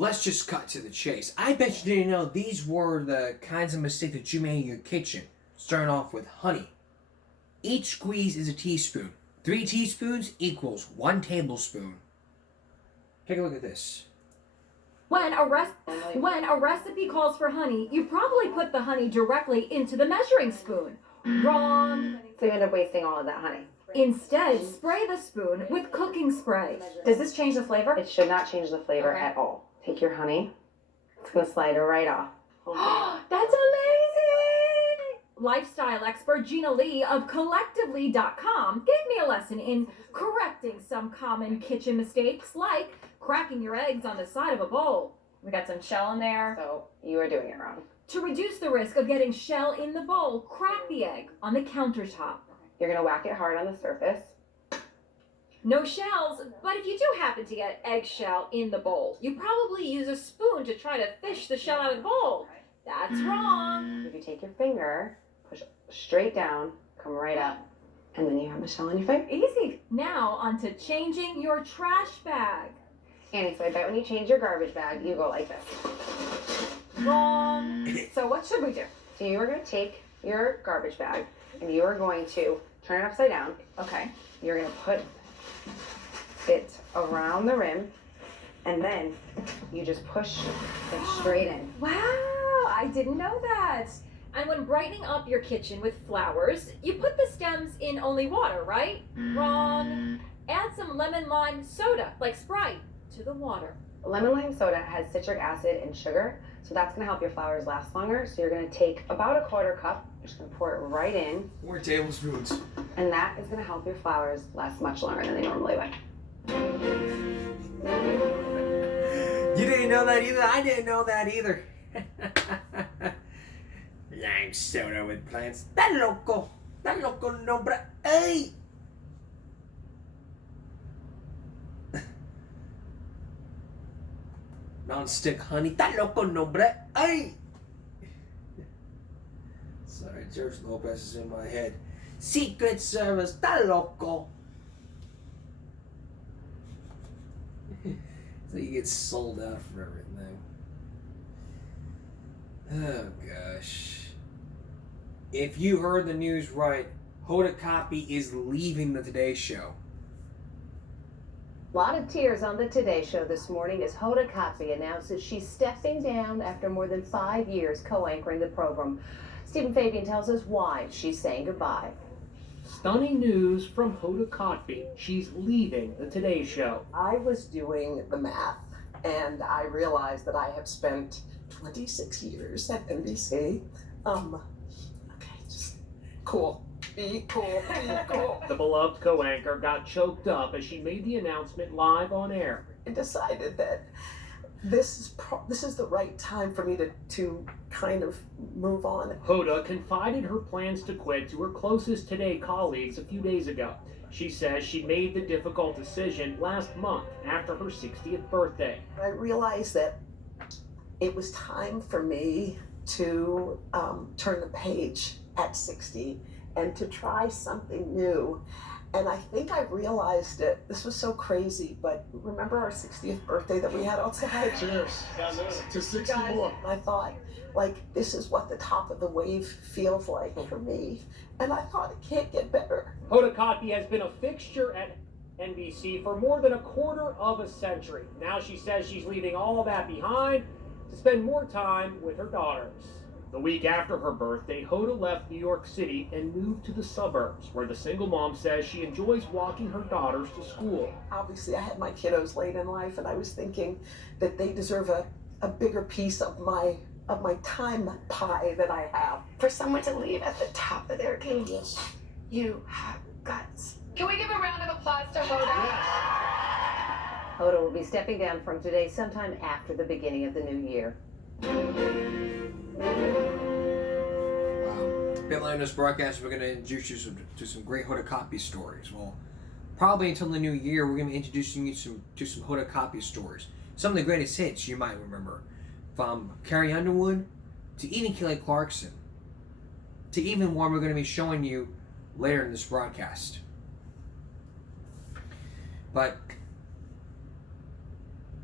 let's just cut to the chase. I bet you didn't know these were the kinds of mistakes that you made in your kitchen. Starting off with honey. Each squeeze is a teaspoon. 3 teaspoons equals 1 tablespoon. Take a look at this. When a recipe calls for honey, you probably put the honey directly into the measuring spoon. Wrong. So you end up wasting all of that honey. Instead, spray the spoon with cooking spray. Does this change the flavor? It should not change the flavor at all. Take your honey. It's going to slide it right off. That's amazing! Lifestyle expert Gina Lee of Collectively.com gave me a lesson in correcting some common kitchen mistakes, like cracking your eggs on the side of a bowl. We got some shell in there. So you are doing it wrong. To reduce the risk of getting shell in the bowl, crack the egg on the countertop. You're going to whack it hard on the surface. No shells, but if you do happen to get eggshell in the bowl, you probably use a spoon to try to fish the shell out of the bowl. That's wrong. If you take your finger, push straight down, come right up, and then you have the shell in your finger. Easy. Now onto changing your trash bag. Annie, so I bet when you change your garbage bag, you go like this. Wrong. So what should we do? So you are going to take your garbage bag, and you are going to turn it upside down. Okay. You're going to put it around the rim, and then you just push it straight in. Wow, I didn't know that. And when brightening up your kitchen with flowers, you put the stems in only water, right? Wrong. Add some lemon lime soda, like Sprite, to the water. Lemon lime soda has citric acid and sugar, so that's going to help your flowers last longer. So you're going to take about a 1/4 cup, you're just going to pour it right in. 4 tablespoons. And that is going to help your flowers last much longer than they normally would. You didn't know that either? I didn't know that either. Lime soda with plants. Está loco nombre. Hey! Non-stick honey. Está loco nombre. Hey! Sorry, George Lopez is in my head. Secret Service. Está loco. So you get sold out for everything. Oh gosh. If you heard the news right, Hoda Kotb is leaving the Today Show. A lot of tears on the Today Show this morning as Hoda Kotb announces she's stepping down after more than 5 years co-anchoring the program. Stephen Fabian tells us why she's saying goodbye. Stunning news from Hoda Kotb. She's leaving the Today Show. I was doing the math, and I realized that I have spent 26 years at NBC. Okay, just cool. Be cool, be cool. The beloved co-anchor got choked up as she made the announcement live on air. I decided that this is the right time for me to kind of move on. Hoda confided her plans to quit to her closest Today colleagues a few days ago. She says she made the difficult decision last month after her 60th birthday. I realized that it was time for me to turn the page at 60 and to try something new. And I think I realized it. This was so crazy, but remember our 60th birthday that we had outside? Cheers. To 60 Guys, more. I thought, like, this is what the top of the wave feels like for me. And I thought it can't get better. Hoda Kotb has been a fixture at NBC for more than a 1/4 of a century. Now she says she's leaving all of that behind to spend more time with her daughters. The week after her birthday, Hoda left New York City and moved to the suburbs, where the single mom says she enjoys walking her daughters to school. Obviously, I had my kiddos late in life, and I was thinking that they deserve a bigger piece of my time pie that I have. For someone to leave at the top of their game, you have guts. Can we give a round of applause to Hoda? Hoda will be stepping down from Today sometime after the beginning of the new year. Bit later in this broadcast, we're going to introduce you to some great Hoda Kotb stories. Well, probably until the new year, we're going to be introducing you to some Hoda Kotb stories. Some of the greatest hits you might remember. From Carrie Underwood to even Kelly Clarkson. To even one we're going to be showing you later in this broadcast. But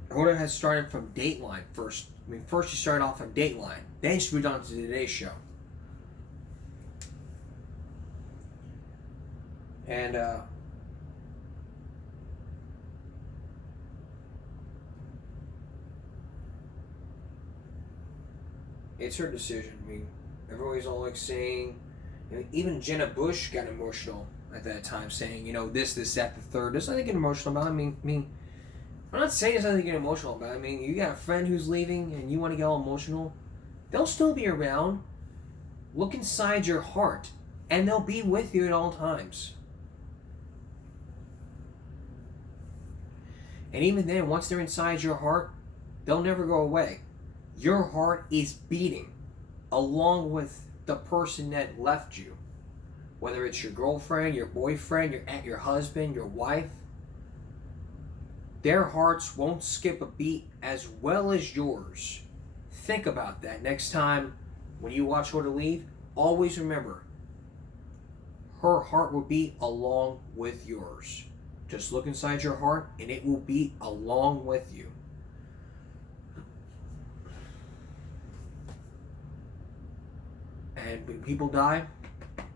Hoda has started from Dateline first. I mean, first she started off on Dateline. Then she moved on to the Today Show. And, it's her decision. I mean, everybody's all like saying, you know, even Jenna Bush got emotional at that time, saying, you know, this, that, the third. There's nothing to get emotional about. I mean, I'm not saying there's nothing to get emotional about. I mean, you got a friend who's leaving and you want to get all emotional. They'll still be around. Look inside your heart, and they'll be with you at all times. And even then, once they're inside your heart, they'll never go away. Your heart is beating along with the person that left you. Whether it's your girlfriend, your boyfriend, your husband, your wife. Their hearts won't skip a beat as well as yours. Think about that next time when you watch her to leave. Always remember, her heart will beat along with yours. Just look inside your heart and it will beat along with you. And when people die,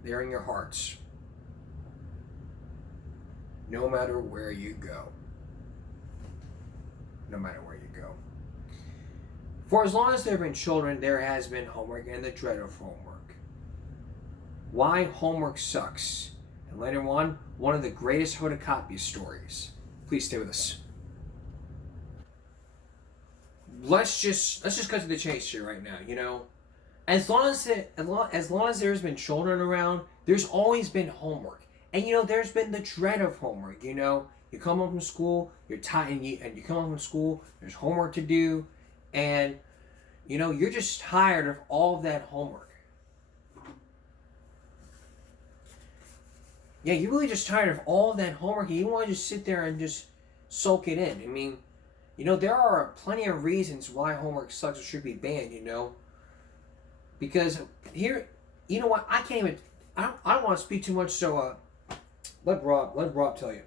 they're in your hearts. No matter where you go. No matter where you go. For as long as there have been children, there has been homework and the dread of homework. Why homework sucks. And later on, one of the greatest Hoda Kotb stories. Please stay with us. Let's just cut to the chase here right now. You know, as long as there's been children around, there's always been homework, and you know, there's been the dread of homework. You know, you come home from school, you're tired, and you come home from school. There's homework to do, and you know, you're just tired of all of that homework. Yeah, you're really just tired of all of that homework, and you want to just sit there and just soak it in. I mean, you know, there are plenty of reasons why homework sucks or should be banned, you know. Because here, you know what, I don't want to speak too much, so let Rob tell you.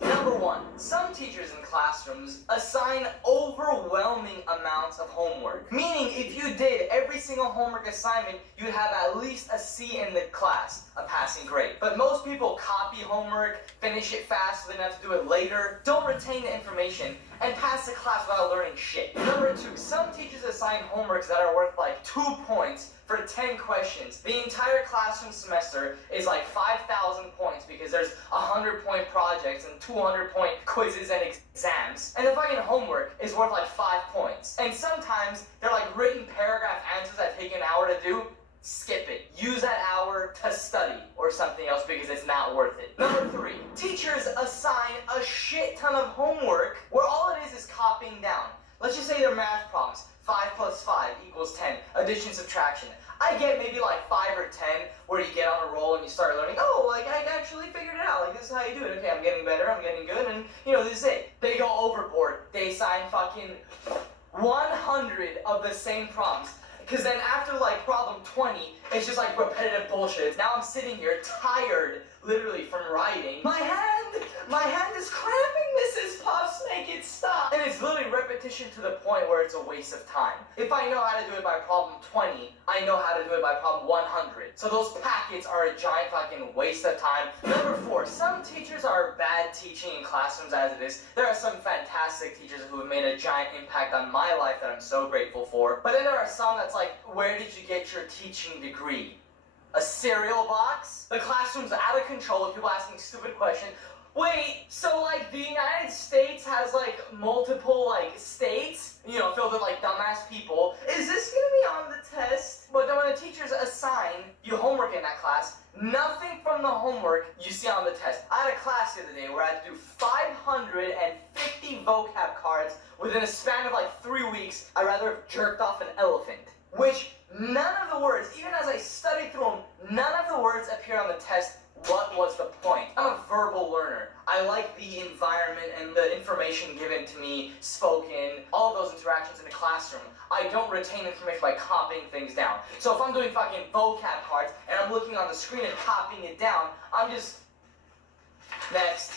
Number one, some teachers in classrooms assign overwhelming amounts of homework. Meaning, if you did every single homework assignment, you'd have at least a C in the class, a passing grade. But most people copy homework, finish it fast so they don't have to do it later, don't retain the information, and pass the class without learning shit. Number two, some teachers assign homeworks that are worth like 2 points for 10 questions. The entire classroom semester is like 5,000 points because there's 100-point projects and 200-point quizzes and exams. And the fucking homework is worth like 5 points. And sometimes they're like written paragraph answers that take an hour to do. Skip it. Use that hour to study or something else because it's not worth it. Number three, teachers assign a shit ton of homework where all it is copying down. Let's just say they're math problems. 5 plus 5 equals 10. Addition, subtraction. I get maybe like 5 or 10 where you get on a roll and you start learning, oh, like I actually figured it out. Like this is how you do it. Okay, I'm getting better, I'm getting good, and you know, this is it. They go overboard. They assign fucking 100 of the same problems. Because then after like problem 20, it's just like repetitive bullshit. Now I'm sitting here tired, literally, from writing. My hand is cramping, Mrs. Puffs, make it stop. And it's literally repetition to the point where it's a waste of time. If I know how to do it by problem 20, I know how to do it by problem 100. So those packets are a giant fucking waste of time. Number four, some teachers are bad teaching in classrooms as it is. There are some fantastic teachers who have made a giant impact on my life that I'm so grateful for. But then there are some that's like, where did you get your teaching degree? A cereal box? The classroom's out of control with people asking stupid questions. Wait, so like the United States has like multiple like states, you know, filled with like dumbass people. Is this gonna be on the test? But then when the teachers assign you homework in that class, nothing from the homework you see on the test. I had a class the other day where I had to do 550 vocab cards within a span of like 3 weeks. I'd rather have jerked off an elephant. Which none of the words, even as I studied through them, none of the words appear on the test. What was the point? I'm a verbal learner. I like the environment and the information given to me, spoken, all of those interactions in the classroom. I don't retain information by copying things down. So if I'm doing fucking vocab cards and I'm looking on the screen and copying it down, I'm just next.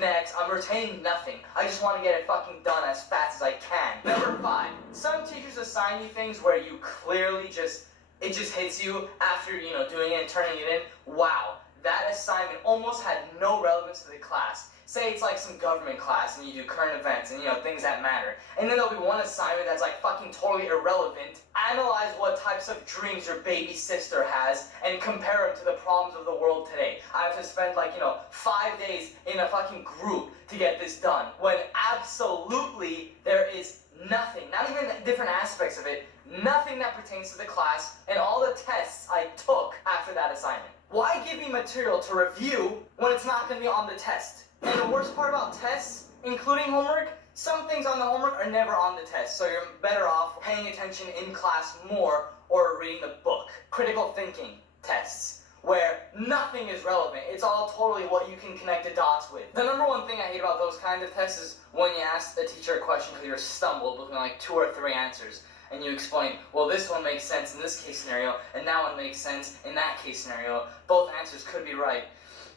Next, I'm retaining nothing. I just want to get it fucking done as fast as I can. Number 5, some teachers assign you things where you clearly it just hits you after, doing it and turning it in. Wow, that assignment almost had no relevance to the class. Say it's like some government class and you do current events and things that matter. And then there'll be one assignment that's like fucking totally irrelevant. Analyze what types of dreams your baby sister has and compare them to the problems of the world today. I have to spend 5 days in a fucking group to get this done. When absolutely there is nothing, not even different aspects of it, nothing that pertains to the class and all the tests I took after that assignment. Why give me material to review when it's not going to be on the test? And the worst part about tests, including homework, some things on the homework are never on the test, so you're better off paying attention in class more or reading the book. Critical thinking tests, where nothing is relevant. It's all totally what you can connect the dots with. The number one thing I hate about those kinds of tests is when you ask the teacher a question because you're stumbled between like 2 or 3 answers. And you explain, well, this one makes sense in this case scenario, and that one makes sense in that case scenario. Both answers could be right.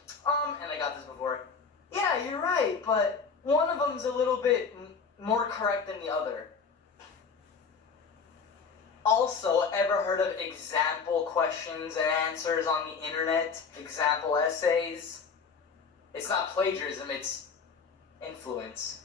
And I got this before. Yeah, you're right, but one of them's a little bit more correct than the other. Also, ever heard of example questions and answers on the internet? Example essays? It's not plagiarism, it's influence.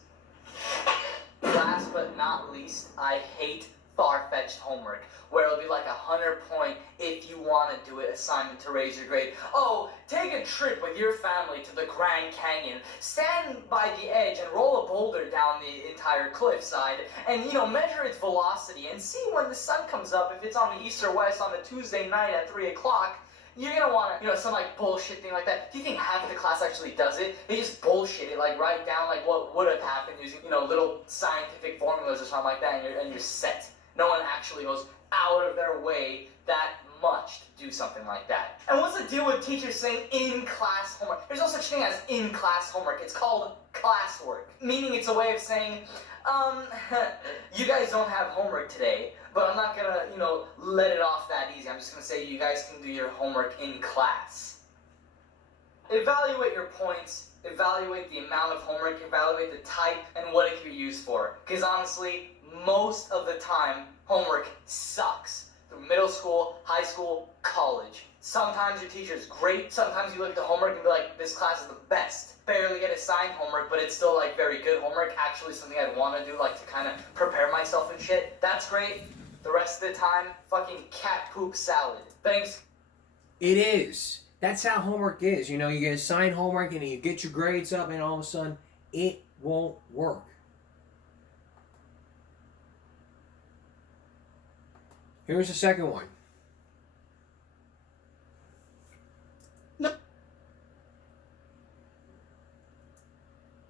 Last but not least, I hate far-fetched homework, where it'll be like 100-point if you want to do it assignment to raise your grade. Oh, take a trip with your family to the Grand Canyon, stand by the edge and roll a boulder down the entire cliffside, and measure its velocity and see when the sun comes up, if it's on the east or west on a Tuesday night at 3 o'clock. You're gonna want to, some bullshit thing like that. Do you think half the class actually does it? They just bullshit it, write down what would have happened using, little scientific formulas or something like that, and you're set. No one actually goes out of their way that much to do something like that. And what's the deal with teachers saying in-class homework? There's no such thing as in-class homework. It's called classwork. Meaning it's a way of saying, you guys don't have homework today, but I'm not gonna, let it off that easy. I'm just gonna say you guys can do your homework in class. Evaluate your points, evaluate the amount of homework, evaluate the type, and what it can be used for. Because honestly, most of the time, homework sucks. Through middle school, high school, college. Sometimes your teacher is great. Sometimes you look at the homework and be like, this class is the best. Barely get assigned homework, but it's still very good homework. Actually something I'd want to do, to kind of prepare myself and shit. That's great. The rest of the time, fucking cat poop salad. Thanks. It is. That's how homework is. You get assigned homework and you get your grades up and all of a sudden, it won't work. Here's the second one.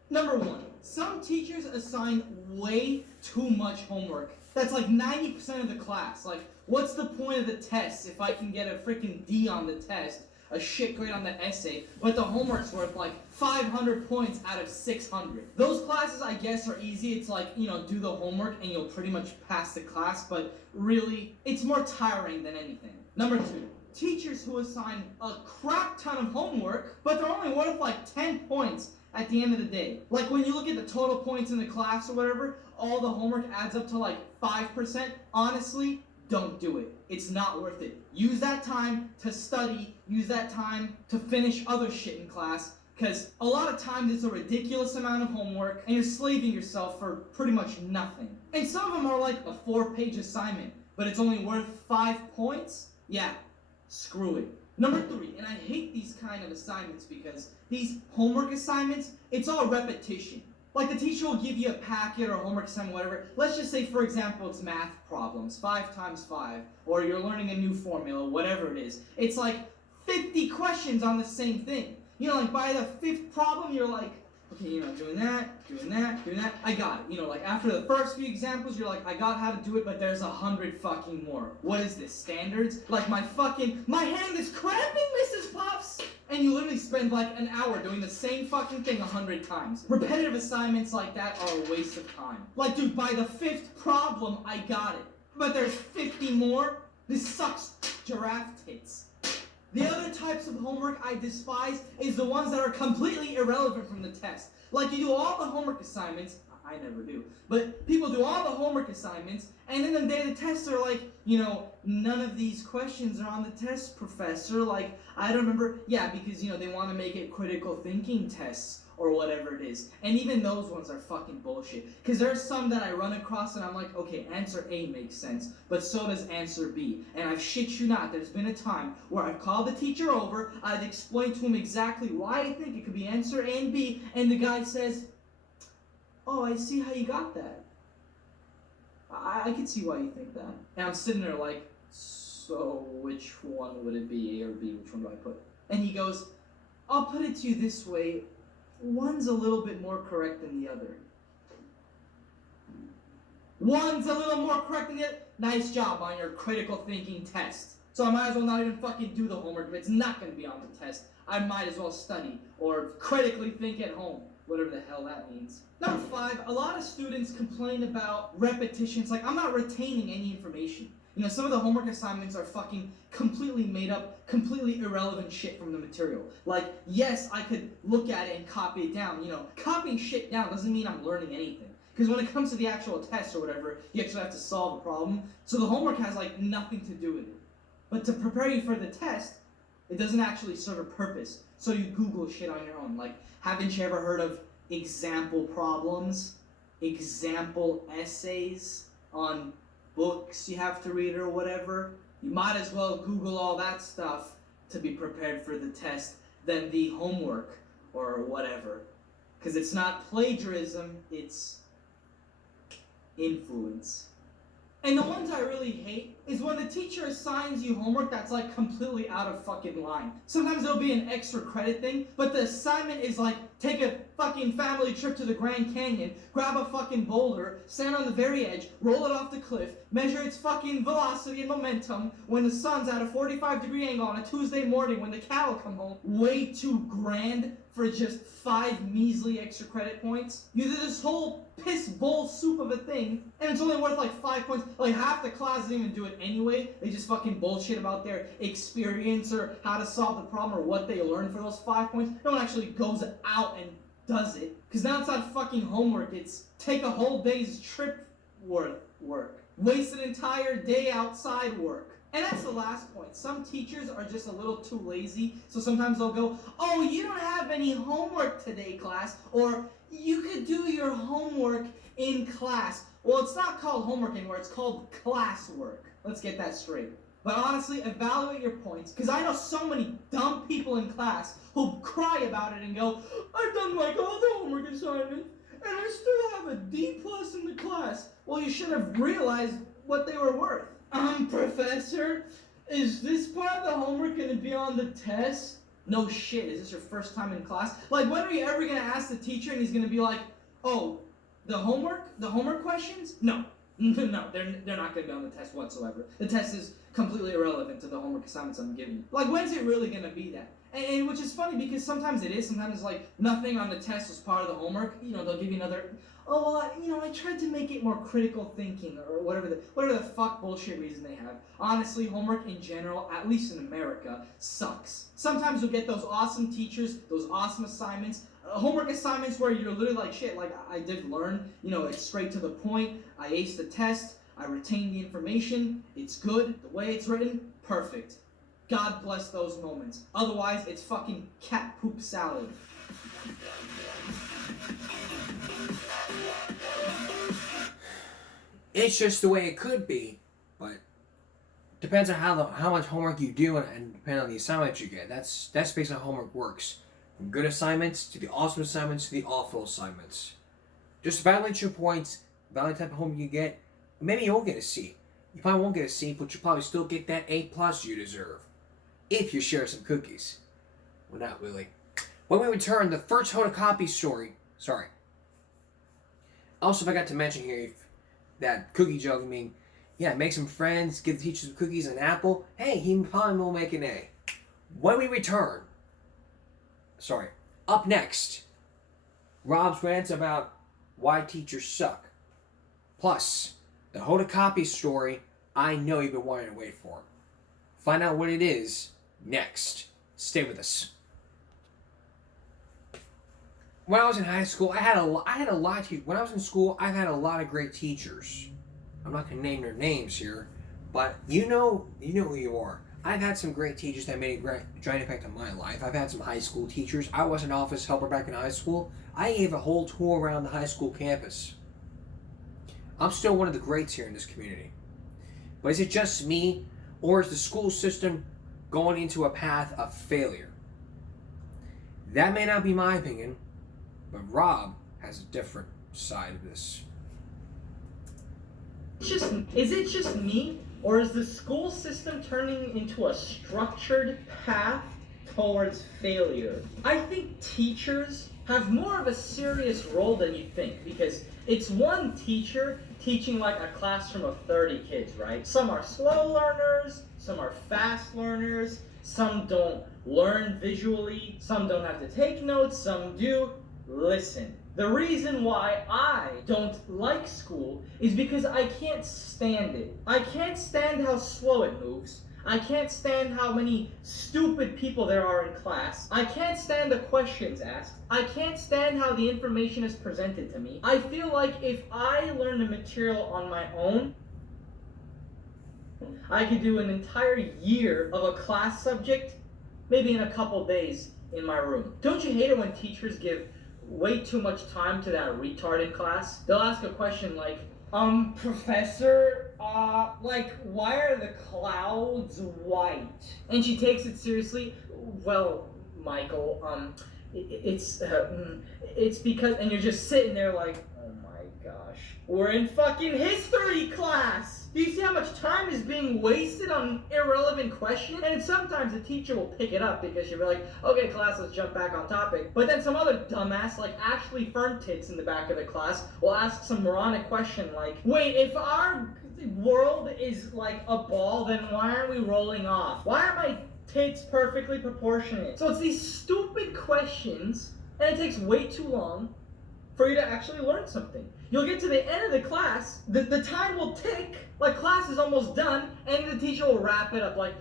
Number 1, some teachers assign way too much homework. That's 90% of the class. What's the point of the test if I can get a freaking D on the test, a shit grade on the essay, but the homework's worth 500 points out of 600. Those classes, I guess, are easy. It's do the homework and you'll pretty much pass the class, but really, it's more tiring than anything. Number 2, teachers who assign a crap ton of homework, but they're only worth 10 points at the end of the day. When you look at the total points in the class or whatever, all the homework adds up to 5%. Honestly, don't do it. It's not worth it. Use that time to study, use that time to finish other shit in class, because a lot of times it's a ridiculous amount of homework and you're slaving yourself for pretty much nothing. And some of them are a 4-page assignment, but it's only worth 5 points? Yeah, screw it. Number 3, and I hate these kind of assignments because these homework assignments, it's all repetition. The teacher will give you a packet or a homework assignment, whatever. Let's just say, for example, it's math problems, 5 times 5, or you're learning a new formula, whatever it is. It's 50 questions on the same thing. By the 5th problem, you're okay, doing that, I got it. After the first few examples, you're I got how to do it, but there's 100 fucking more. What is this, standards? My hand is cramping, Mrs. Puffs! And you literally spend an hour doing the same fucking thing 100 times. Repetitive assignments like that are a waste of time. Dude, by the 5th problem, I got it. But there's 50 more? This sucks giraffe tits. The other types of homework I despise is the ones that are completely irrelevant from the test. Like you do all the homework assignments, I never do, but people do all the homework assignments, and then the day of the test they're like, none of these questions are on the test, professor. Like, I don't remember, yeah, because, they want to make it critical thinking tests or whatever it is. And even those ones are fucking bullshit. Because there's some that I run across and I'm like, okay, answer A makes sense, but so does answer B. And I've shit you not, there's been a time where I've called the teacher over, I've explained to him exactly why I think it could be answer A and B, and the guy says, oh, I see how you got that. I can see why you think that. And I'm sitting there like, so which one would it be, A or B? Which one do I put? And he goes, I'll put it to you this way. One's a little bit more correct than the other. One's a little more correct than the other. Nice job on your critical thinking test. So I might as well not even fucking do the homework if it's not going to be on the test. I might as well study or critically think at home. Whatever the hell that means. Number 5, a lot of students complain about repetitions. Like, I'm not retaining any information. Some of the homework assignments are fucking completely made up, completely irrelevant shit from the material. Like, yes, I could look at it and copy it down. Copying shit down doesn't mean I'm learning anything. Because when it comes to the actual test or whatever, you actually have to solve a problem. So the homework has, nothing to do with it. But to prepare you for the test, it doesn't actually serve a purpose. So you Google shit on your own. Like, haven't you ever heard of example problems, example essays on books you have to read or whatever? You might as well Google all that stuff to be prepared for the test than the homework or whatever. Because it's not plagiarism, it's influence. And the ones I really hate is when the teacher assigns you homework that's completely out of fucking line. Sometimes there'll be an extra credit thing, but the assignment is take a fucking family trip to the Grand Canyon, grab a fucking boulder, stand on the very edge, roll it off the cliff, measure its fucking velocity and momentum when the sun's at a 45-degree angle on a Tuesday morning when the cattle come home. Way too grand for just 5 measly extra credit points. You do this whole piss bowl soup of a thing, and it's only worth 5 points. Half the class doesn't even do it anyway. They just fucking bullshit about their experience or how to solve the problem or what they learned for those 5 points. No one actually goes out and does it. Because now it's not fucking homework, it's take a whole day's trip worth work. Waste an entire day outside work. And that's the last point. Some teachers are just a little too lazy, so sometimes they'll go, oh, you don't have any homework today, class, or you could do your homework in class. Well, it's not called homework anymore, it's called classwork. Let's get that straight. But honestly, evaluate your points, because I know so many dumb people in class who cry about it and go, I've done all the homework assignments, and I still have a D+ in the class. Well, you should have realized what they were worth. Professor, is this part of the homework going to be on the test? No shit, is this your first time in class? When are you ever going to ask the teacher and he's going to be like, oh, the homework questions? No, they're not going to be on the test whatsoever. The test is completely irrelevant to the homework assignments I'm giving you. When's it really going to be that? And which is funny because sometimes it is, sometimes nothing on the test was part of the homework. They'll give you another, oh, well, I tried to make it more critical thinking or whatever the fuck bullshit reason they have. Honestly, homework in general, at least in America, sucks. Sometimes you'll get those awesome teachers, those awesome assignments, homework assignments where you're literally shit, I did learn, it's straight to the point, I aced the test, I retained the information, it's good, the way it's written, perfect. God bless those moments. Otherwise, it's fucking cat poop salad. It's just the way it could be, but depends on how much homework you do and depending on the assignments you get. That's basically how homework works. From good assignments to the awesome assignments to the awful assignments. Just evaluate your points, evaluate the type of homework you get. Maybe you won't get a C. You probably won't get a C, but you'll probably still get that A+ you deserve. If you share some cookies. Well, not really. When we return, the first Hodakapi story. Sorry. Also, I forgot to mention here that cookie joke. Make some friends, give the teacher some cookies and an apple. Hey, he probably will make an A. When we return. Up next, Rob's rants about why teachers suck. Plus, the Hodakapi story I know you've been wanting to wait for. Find out what it is next. Stay with us. When I was in high school, I had a lot of when I was in school, I've had a lot of great teachers. I'm not going to name their names here, but you know who you are. I've had some great teachers that made a giant impact on my life. I've had some high school teachers. I was an office helper back in high school. I gave a whole tour around the high school campus. I'm still one of the greats here in this community. But is it just me, or is the school system going into a path of failure? That may not be my opinion, but Rob has a different side of this. Is it just me, or is the school system turning into a structured path towards failure? I think teachers have more of a serious role than you think, because it's one teacher teaching like a classroom of 30 kids, right? Some are slow learners, some are fast learners, some don't learn visually, some don't have to take notes, some do. Listen, the reason why I don't like school is because I can't stand it. I can't stand how slow it moves. I can't stand how many stupid people there are in class. I can't stand the questions asked. I can't stand how the information is presented to me. I feel like if I learn the material on my own, I could do an entire year of a class subject, maybe in a couple days in my room. Don't you hate it when teachers give way too much time to that retard in class? They'll ask a question like, professor, like, why are the clouds white? And she takes it seriously. Well, Michael, it's because, and you're just sitting there like, oh my gosh, we're in fucking history class! Do you see how much time is being wasted on irrelevant questions? And sometimes the teacher will pick it up because she'll be like, okay class, let's jump back on topic. But then some other dumbass, like Ashley Ferntits in the back of the class, will ask some moronic question like, wait, if our world is like a ball, then why aren't we rolling off? Why are my tits perfectly proportionate? So it's these stupid questions, and it takes way too long for you to actually learn something. You'll get to the end of the class, the time will tick, like class is almost done, and the teacher will wrap it up like,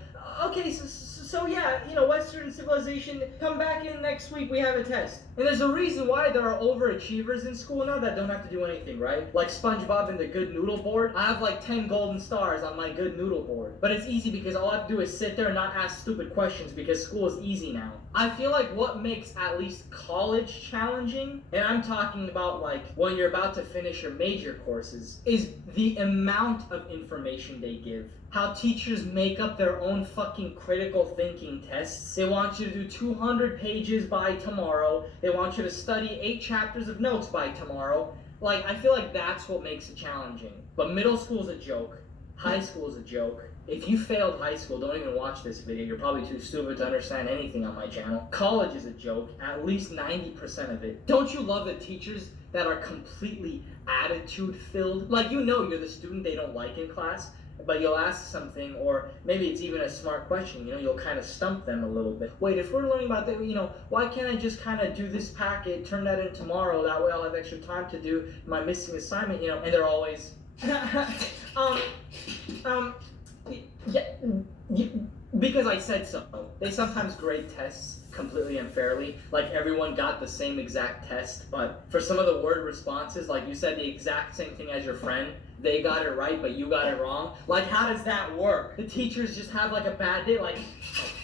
okay, so yeah, you know, Western civilization, come back in next week, we have a test. And there's a reason why there are overachievers in school now that don't have to do anything, right? Like SpongeBob and the Good Noodle Board. I have like 10 golden stars on my Good Noodle Board. But it's easy because all I have to do is sit there and not ask stupid questions because school is easy now. I feel like what makes at least college challenging, and I'm talking about like when you're about to finish your major courses, is the amount of information they give. How teachers make up their own fucking critical thinking tests. They want you to do 200 pages by tomorrow. They want you to study 8 chapters of notes by tomorrow. Like, I feel like that's what makes it challenging. But middle school is a joke. High school is a joke. If you failed high school, don't even watch this video. You're probably too stupid to understand anything on my channel. College is a joke. At least 90% of it. Don't you love the teachers that are completely attitude-filled? Like, you know you're the student they don't like in class, but you'll ask something, or maybe it's even a smart question, you know, you'll kind of stump them a little bit. Wait, if we're learning about that, you know, why can't I just kind of do this packet, turn that in tomorrow, that way I'll have extra time to do my missing assignment, you know, and they're always, because I said so. They sometimes grade tests completely unfairly, like everyone got the same exact test, but for some of the word responses, like you said the exact same thing as your friend, they got it right, but you got it wrong. Like, how does that work? The teachers just have like a bad day, like,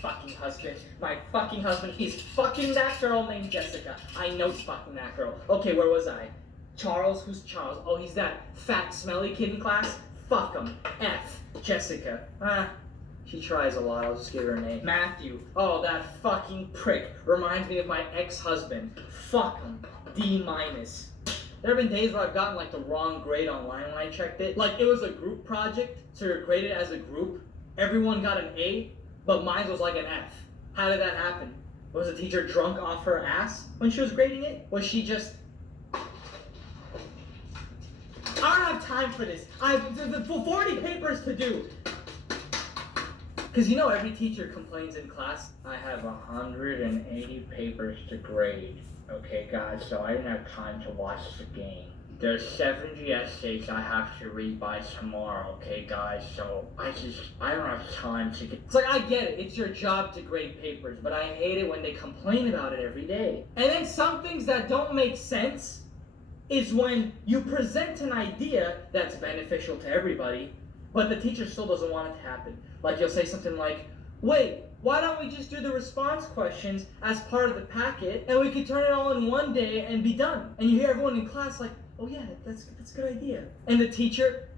my fucking husband, he's fucking that girl named Jessica. I know he's fucking that girl. Okay, where was I? Charles, who's Charles? Oh, he's that fat, smelly kid in class? Fuck him. F. Jessica. She tries a lot, I'll just give her a name. Matthew. Oh, that fucking prick. Reminds me of my ex-husband. Fuck him. D-. There have been days where I've gotten like the wrong grade online when I checked it. Like, it was a group project, so you're graded as a group. Everyone got an A, but mine was like an F. How did that happen? Was the teacher drunk off her ass when she was grading it? Was she just... I don't have time for this. I have 40 papers to do. Because you know every teacher complains in class, I have 180 papers to grade. Okay guys, so I didn't have time to watch the game. There's 70 essays I have to read by tomorrow, okay, guys? So I don't have time to get. It's like, I get it. It's your job to grade papers, but I hate it when they complain about it every day. And then some things that don't make sense is when you present an idea that's beneficial to everybody, but the teacher still doesn't want it to happen. Like, you'll say something like, wait, why don't we just do the response questions as part of the packet, and we could turn it all in one day and be done? And you hear everyone in class like, oh yeah, that's a good idea. And the teacher,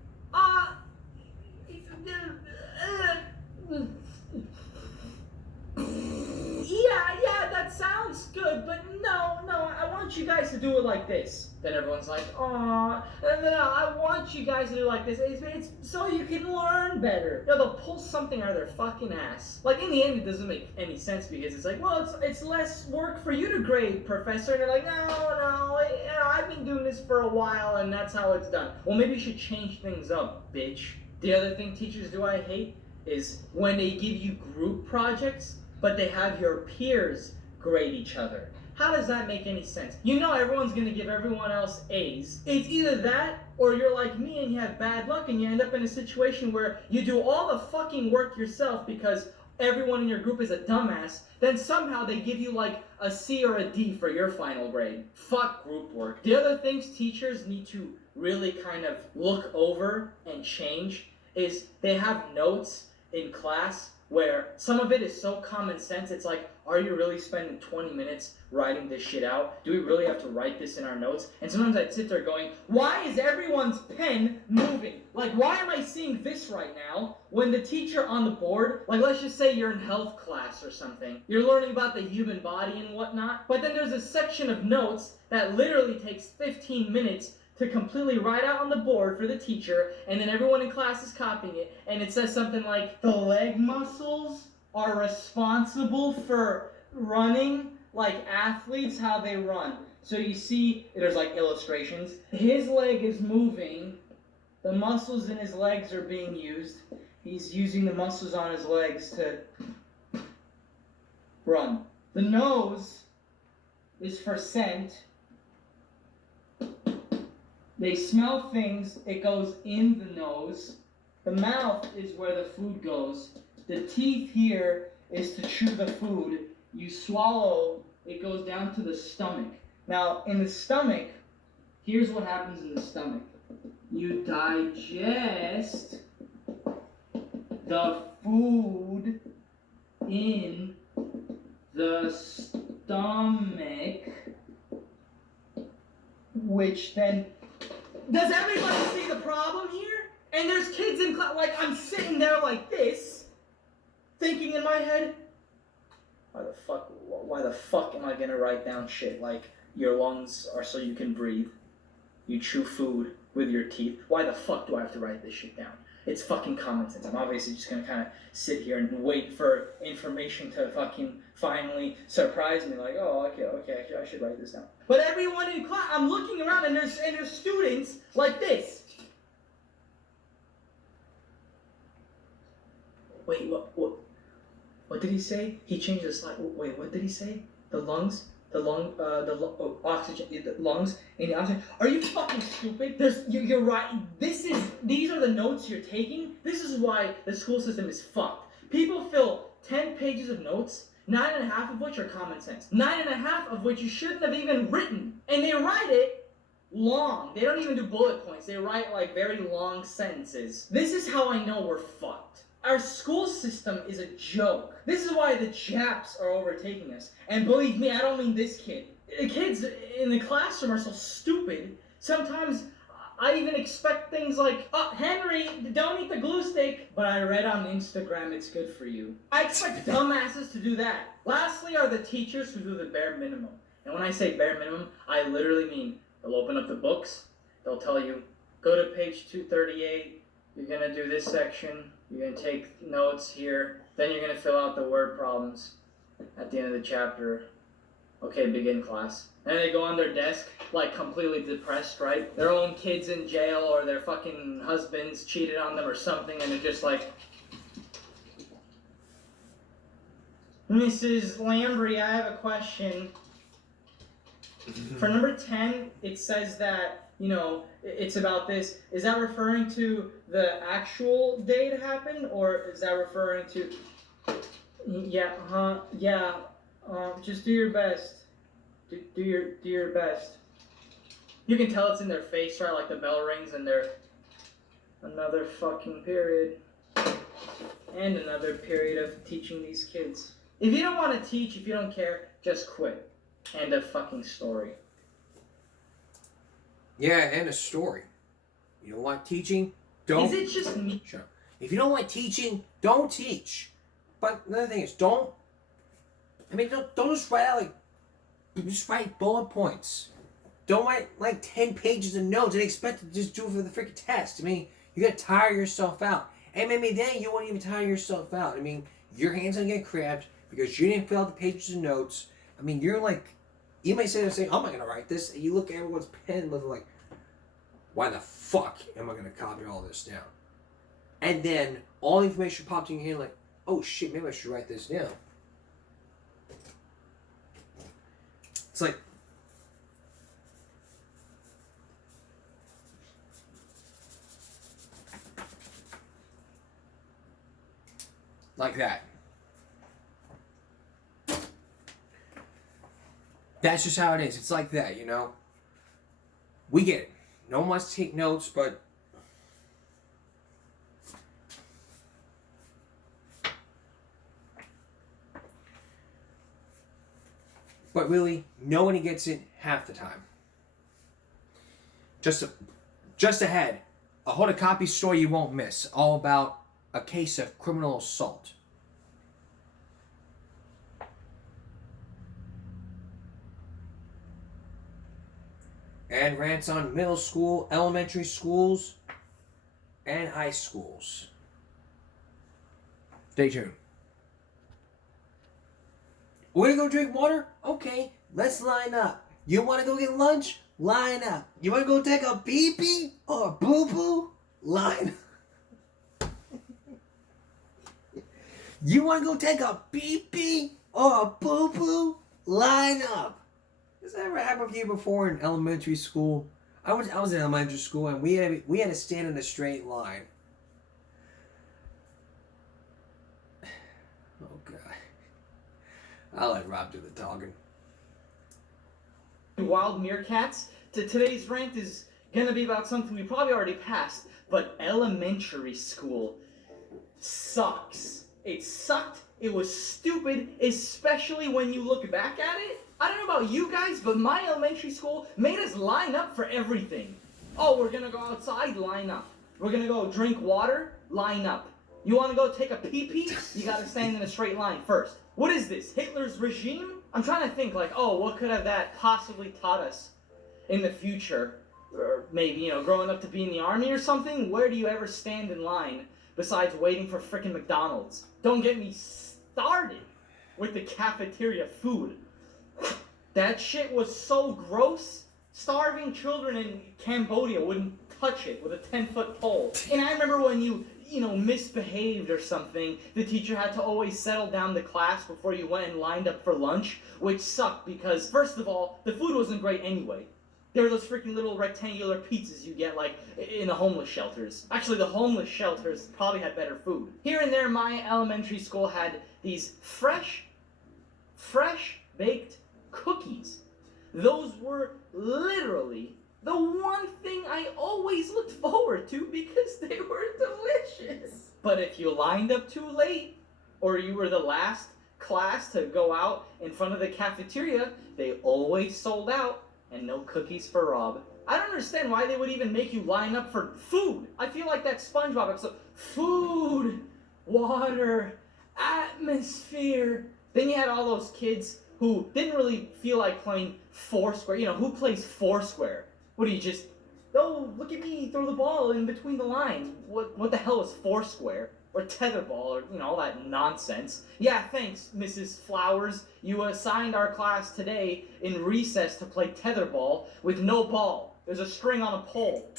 yeah, that sounds good, but no, I want you guys to do it like this. Then everyone's like, aw, no, I want you guys to do it like this. It's so you can learn better. They'll pull something out of their fucking ass. Like, in the end, it doesn't make any sense because it's like, well, it's less work for you to grade, professor. And they're like, no, I've been doing this for a while and that's how it's done. Well, maybe you should change things up, bitch. The other thing teachers do I hate is when they give you group projects, but they have your peers grade each other. How does that make any sense? You know everyone's gonna give everyone else A's. It's either that, or you're like me and you have bad luck and you end up in a situation where you do all the fucking work yourself because everyone in your group is a dumbass, then somehow they give you like a C or a D for your final grade. Fuck group work. The other things teachers need to really kind of look over and change is they have notes in class where some of it is so common sense, it's like, are you really spending 20 minutes writing this shit out? Do we really have to write this in our notes? And sometimes I'd sit there going, why is everyone's pen moving? Like, why am I seeing this right now when the teacher on the board, like let's just say you're in health class or something, you're learning about the human body and whatnot, but then there's a section of notes that literally takes 15 minutes to completely write out on the board for the teacher, and then everyone in class is copying it, and it says something like, the leg muscles are responsible for running like athletes, how they run. So you see, there's like illustrations. His leg is moving, the muscles in his legs are being used. He's using the muscles on his legs to run. The nose is for scent. They smell things, it goes in the nose. The mouth is where the food goes. The teeth here is to chew the food. You swallow, it goes down to the stomach. Now, in the stomach, here's what happens in the stomach. You digest the food in the stomach, which then... Does everybody see the problem here? And there's kids in class, like I'm sitting there like this, thinking in my head, why the fuck am I gonna write down shit like your lungs are so you can breathe, you chew food with your teeth, why the fuck do I have to write this shit down? It's fucking common sense. I'm obviously just gonna kind of sit here and wait for information to fucking finally surprise me. Like, oh, okay, I should write this down. But everyone in class, I'm looking around and there's students like this. Wait, what did he say? He changed the slide. Wait, what did he say? The lungs. Oxygen, the lungs, and the oxygen. Are you fucking stupid? You're right. These are the notes you're taking. This is why the school system is fucked. People fill 10 pages of notes, 9.5 of which are common sense. 9.5 of which you shouldn't have even written. And they write it long. They don't even do bullet points. They write like very long sentences. This is how I know we're fucked. Our school system is a joke. This is why the Japs are overtaking us. And believe me, I don't mean this kid. The kids in the classroom are so stupid. Sometimes I even expect things like, oh, Henry, don't eat the glue stick. But I read on Instagram it's good for you. I expect dumbasses to do that. Lastly are the teachers who do the bare minimum. And when I say bare minimum, I literally mean they'll open up the books. They'll tell you, go to page 238. You're going to do this section. You're going to take notes here. Then you're going to fill out the word problems at the end of the chapter. Okay, begin class. And they go on their desk, like completely depressed, right? Their own kids in jail or their fucking husbands cheated on them or something, and they're just like, Mrs. Lambry, I have a question. For number 10, it says that you know, it's about this. Is that referring to the actual day it happened, or is that referring to? Yeah, yeah. Just do your best. Do your best. You can tell it's in their face, right? Like the bell rings and they're another fucking period. And another period of teaching these kids. If you don't want to teach, if you don't care, just quit. End of fucking story. Yeah, and a story. You don't like teaching? Don't. Is it just me? Shut up. If you don't like teaching, don't teach. But another thing is, don't just write out just write bullet points. Don't write like 10 pages of notes and expect to just do it for the freaking test. I mean, you gotta tire yourself out. And maybe then you won't even tire yourself out. I mean, your hand's gonna get cramped because you didn't fill out the pages of notes. I mean, you're like, you might say, I'm not gonna write this. And you look at everyone's pen and look like, why the fuck am I gonna copy all this down? And then all the information popped in your hand like, oh shit, maybe I should write this down. It's like that. That's just how it is. It's like that, you know? We get it. No one wants to take notes, but really, nobody gets it half the time. Just ahead, a Hoda Kotb story you won't miss, all about a case of criminal assault. And rants on middle school, elementary schools, and high schools. Stay tuned. We're gonna go drink water? Okay, let's line up. You wanna go get lunch? Line up. You wanna go take a pee-pee or a boo-boo? Line up. You wanna go take a pee-pee or a boo-boo? Line up. Has that ever happened with you before in elementary school? I was in elementary school and we had to stand in a straight line. Oh God. I'll let Rob do the talking. Wild meerkats. Today's rant is gonna be about something we probably already passed, but elementary school sucks. It sucked. It was stupid, especially when you look back at it. I don't know about you guys, but my elementary school made us line up for everything. Oh, we're gonna go outside, line up. We're gonna go drink water, line up. You wanna go take a pee-pee? You gotta stand in a straight line first. What is this, Hitler's regime? I'm trying to think like, oh, what could have that possibly taught us in the future? Or maybe, you know, growing up to be in the army or something? Where do you ever stand in line besides waiting for frickin' McDonald's? Don't get me started with the cafeteria food. That shit was so gross. Starving children in Cambodia wouldn't touch it with a 10-foot pole. And I remember when you misbehaved or something, the teacher had to always settle down the class before you went and lined up for lunch, which sucked because, first of all, the food wasn't great anyway. There were those freaking little rectangular pizzas you get, like, in the homeless shelters. Actually, the homeless shelters probably had better food. Here and there, my elementary school had these fresh baked cookies. Those were literally the one thing I always looked forward to because they were delicious. But if you lined up too late, or you were the last class to go out in front of the cafeteria, they always sold out, and no cookies for Rob. I don't understand why they would even make you line up for food. I feel like that SpongeBob episode. Food, water, atmosphere. Then you had all those kids who didn't really feel like playing Foursquare. You know, who plays Foursquare? What do you just, oh, look at me, throw the ball in between the lines. What the hell is Foursquare? Or tetherball, or, you know, all that nonsense. Yeah, thanks, Mrs. Flowers. You assigned our class today in recess to play tetherball with no ball. There's a string on a pole.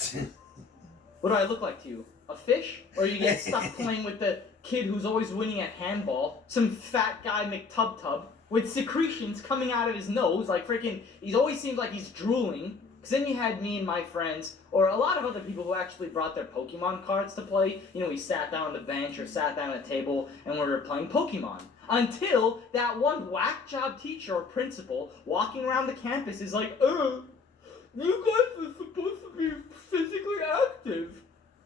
What do I look like to you? A fish? Or you get stuck playing with the kid who's always winning at handball, some fat guy McTub-Tub, with secretions coming out of his nose, like freaking, he always seems like he's drooling, Because then you had me and my friends, or a lot of other people who actually brought their Pokemon cards to play. You know, we sat down on the bench or sat down at a table and we were playing Pokemon. Until that one whack job teacher or principal walking around the campus is like, you guys are supposed to be physically active.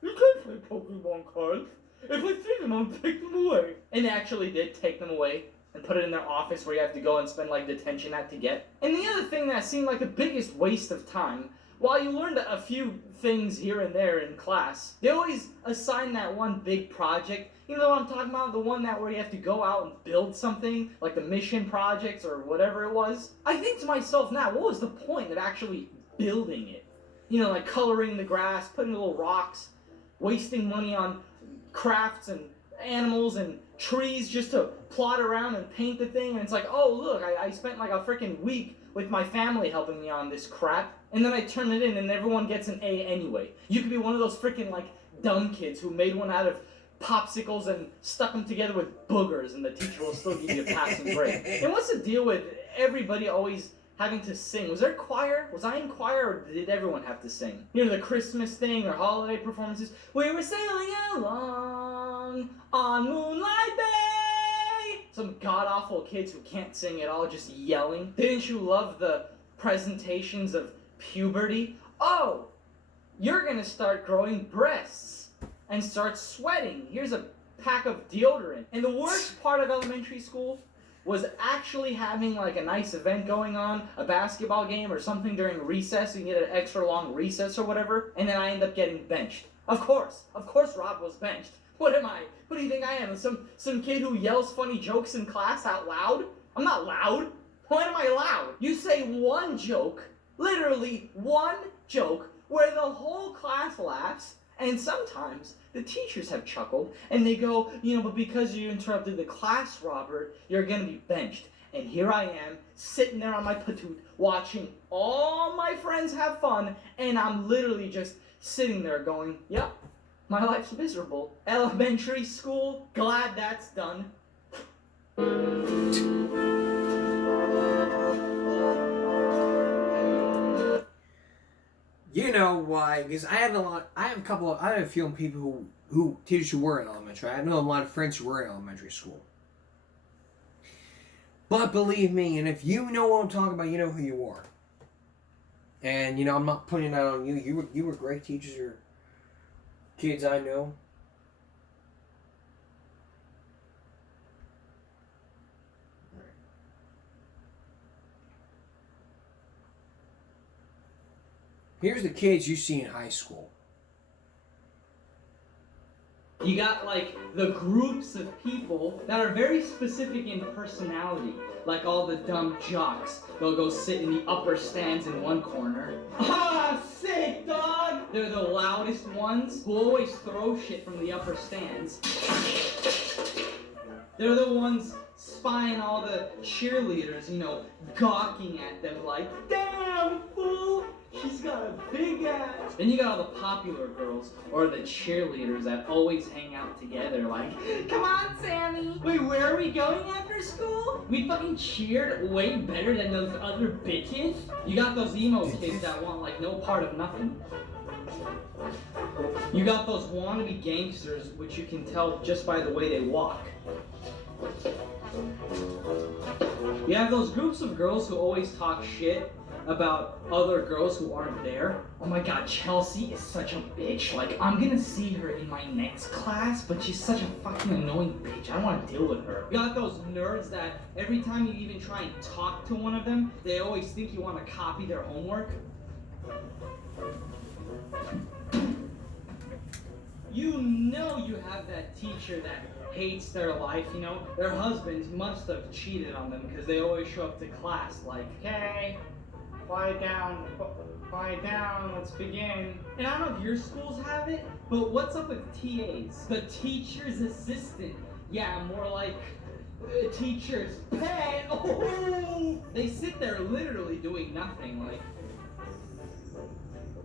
You can't play Pokemon cards. If I see them, I'll take them away. And they actually did take them away and put it in their office where you have to go and spend like detention at to get. And the other thing that seemed like the biggest waste of time, while you learned a few things here and there in class, they always assign that one big project. You know what I'm talking about? The one that where you have to go out and build something, like the mission projects or whatever it was. I think to myself now, what was the point of actually building it? You know, like coloring the grass, putting little rocks, wasting money on crafts and animals and trees just to plot around and paint the thing, and it's like, oh look, I spent like a freaking week with my family helping me on this crap, and then I turn it in and everyone gets an A anyway. You could be one of those freaking like dumb kids who made one out of popsicles and stuck them together with boogers, and the teacher will still give you a passing grade. And what's the deal with everybody always having to sing? Was there a choir? Was I in choir, or did everyone have to sing? You know, the Christmas thing or holiday performances. We were sailing along on Moonlight Bay. Some god-awful kids who can't sing at all just yelling. Didn't you love the presentations of puberty? Oh, you're gonna start growing breasts and start sweating. Here's a pack of deodorant. And the worst part of elementary school was actually having like a nice event going on, a basketball game or something during recess, so you can get an extra long recess or whatever, and then I end up getting benched. Of course Rob was benched. What am I? What do you think I am? Some kid who yells funny jokes in class out loud? I'm not loud. When am I loud? You say one joke, literally one joke, where the whole class laughs, and sometimes the teachers have chuckled, and they go, you know, but because you interrupted the class, Robert, you're gonna be benched. And here I am, sitting there on my patoot, watching all my friends have fun, and I'm literally just sitting there going, yep, my life's miserable. Elementary school, glad that's done. You know why? Because I have a few people who teachers who were in elementary. I know a lot of friends who were in elementary school. But believe me, and if you know what I'm talking about, you know who you are. And you know, I'm not putting that on you. You were great teachers, or kids I know. Here's the kids you see in high school. You got like the groups of people that are very specific in personality. Like all the dumb jocks. They'll go sit in the upper stands in one corner. Ah, sick dog! They're the loudest ones who always throw shit from the upper stands. They're the ones spying all the cheerleaders, you know, gawking at them like, damn, fool! She's got a big ass. Then you got all the popular girls, or the cheerleaders that always hang out together like, come on, Sammy. Wait, where are we going after school? We fucking cheered way better than those other bitches. You got those emo kids that want like no part of nothing. You got those wannabe gangsters, which you can tell just by the way they walk. You have those groups of girls who always talk shit about other girls who aren't there. Oh my god, Chelsea is such a bitch. Like, I'm gonna see her in my next class, but she's such a fucking annoying bitch. I don't want to deal with her. You got those nerds that every time you even try and talk to one of them, they always think you want to copy their homework. You know you have that teacher that hates their life, you know? Their husbands must have cheated on them because they always show up to class like, okay, quiet down, let's begin. And I don't know if your schools have it, but what's up with TAs? The teacher's assistant. Yeah, more like a teacher's pet. Oh! They sit there literally doing nothing, like.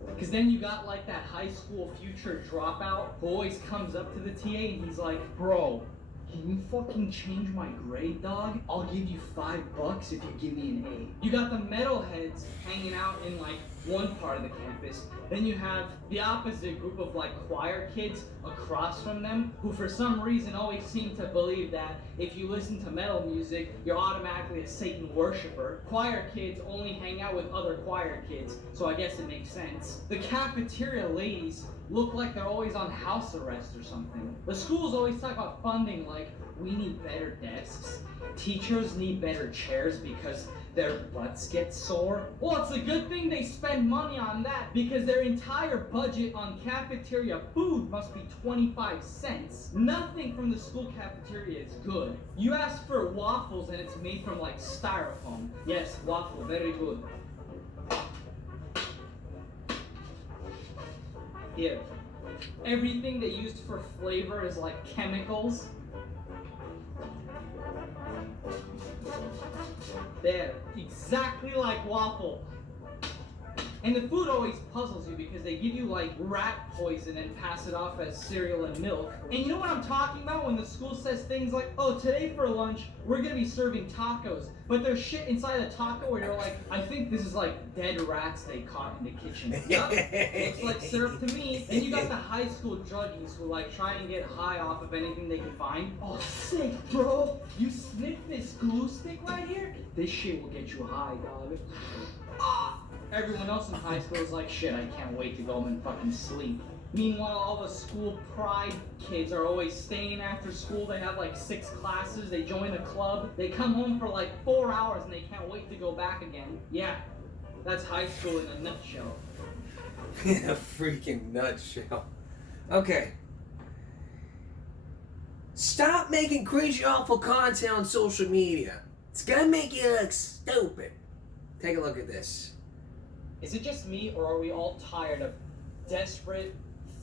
Because then you got like that high school future dropout who always comes up to the TA and he's like, bro, can you fucking change my grade, dog? I'll give you $5 if you give me an A. You got the metalheads hanging out in like one part of the campus. Then you have the opposite group of like choir kids across from them, who for some reason always seem to believe that if you listen to metal music, you're automatically a Satan worshiper. Choir kids only hang out with other choir kids, so I guess it makes sense. The cafeteria ladies look like they're always on house arrest or something. The schools always talk about funding like, we need better desks. Teachers need better chairs because their butts get sore. Well, it's a good thing they spend money on that because their entire budget on cafeteria food must be 25 cents. Nothing from the school cafeteria is good. You ask for waffles and it's made from like styrofoam. Yes, waffle, very good. Here. Everything they used for flavor is like chemicals. There, exactly like waffle. And the food always puzzles you because they give you like rat poison and pass it off as cereal and milk. And you know what I'm talking about when the school says things like, oh, today for lunch, we're gonna be serving tacos. But there's shit inside a taco where you're like, I think this is like dead rats they caught in the kitchen. Yup, looks like syrup to me. And you got the high school druggies who like try and get high off of anything they can find. Oh, sick, bro. You sniff this glue stick right here? This shit will get you high, dog. Ah! Everyone else in high school is like, shit, I can't wait to go home and fucking sleep. Meanwhile, all the school pride kids are always staying after school. They have like 6 classes, they join a club, they come home for like 4 hours and they can't wait to go back again. Yeah, that's high school in a nutshell. In a freaking nutshell. Okay. Stop making cringy, awful content on social media. It's gonna make you look stupid. Take a look at this. Is it just me, or are we all tired of desperate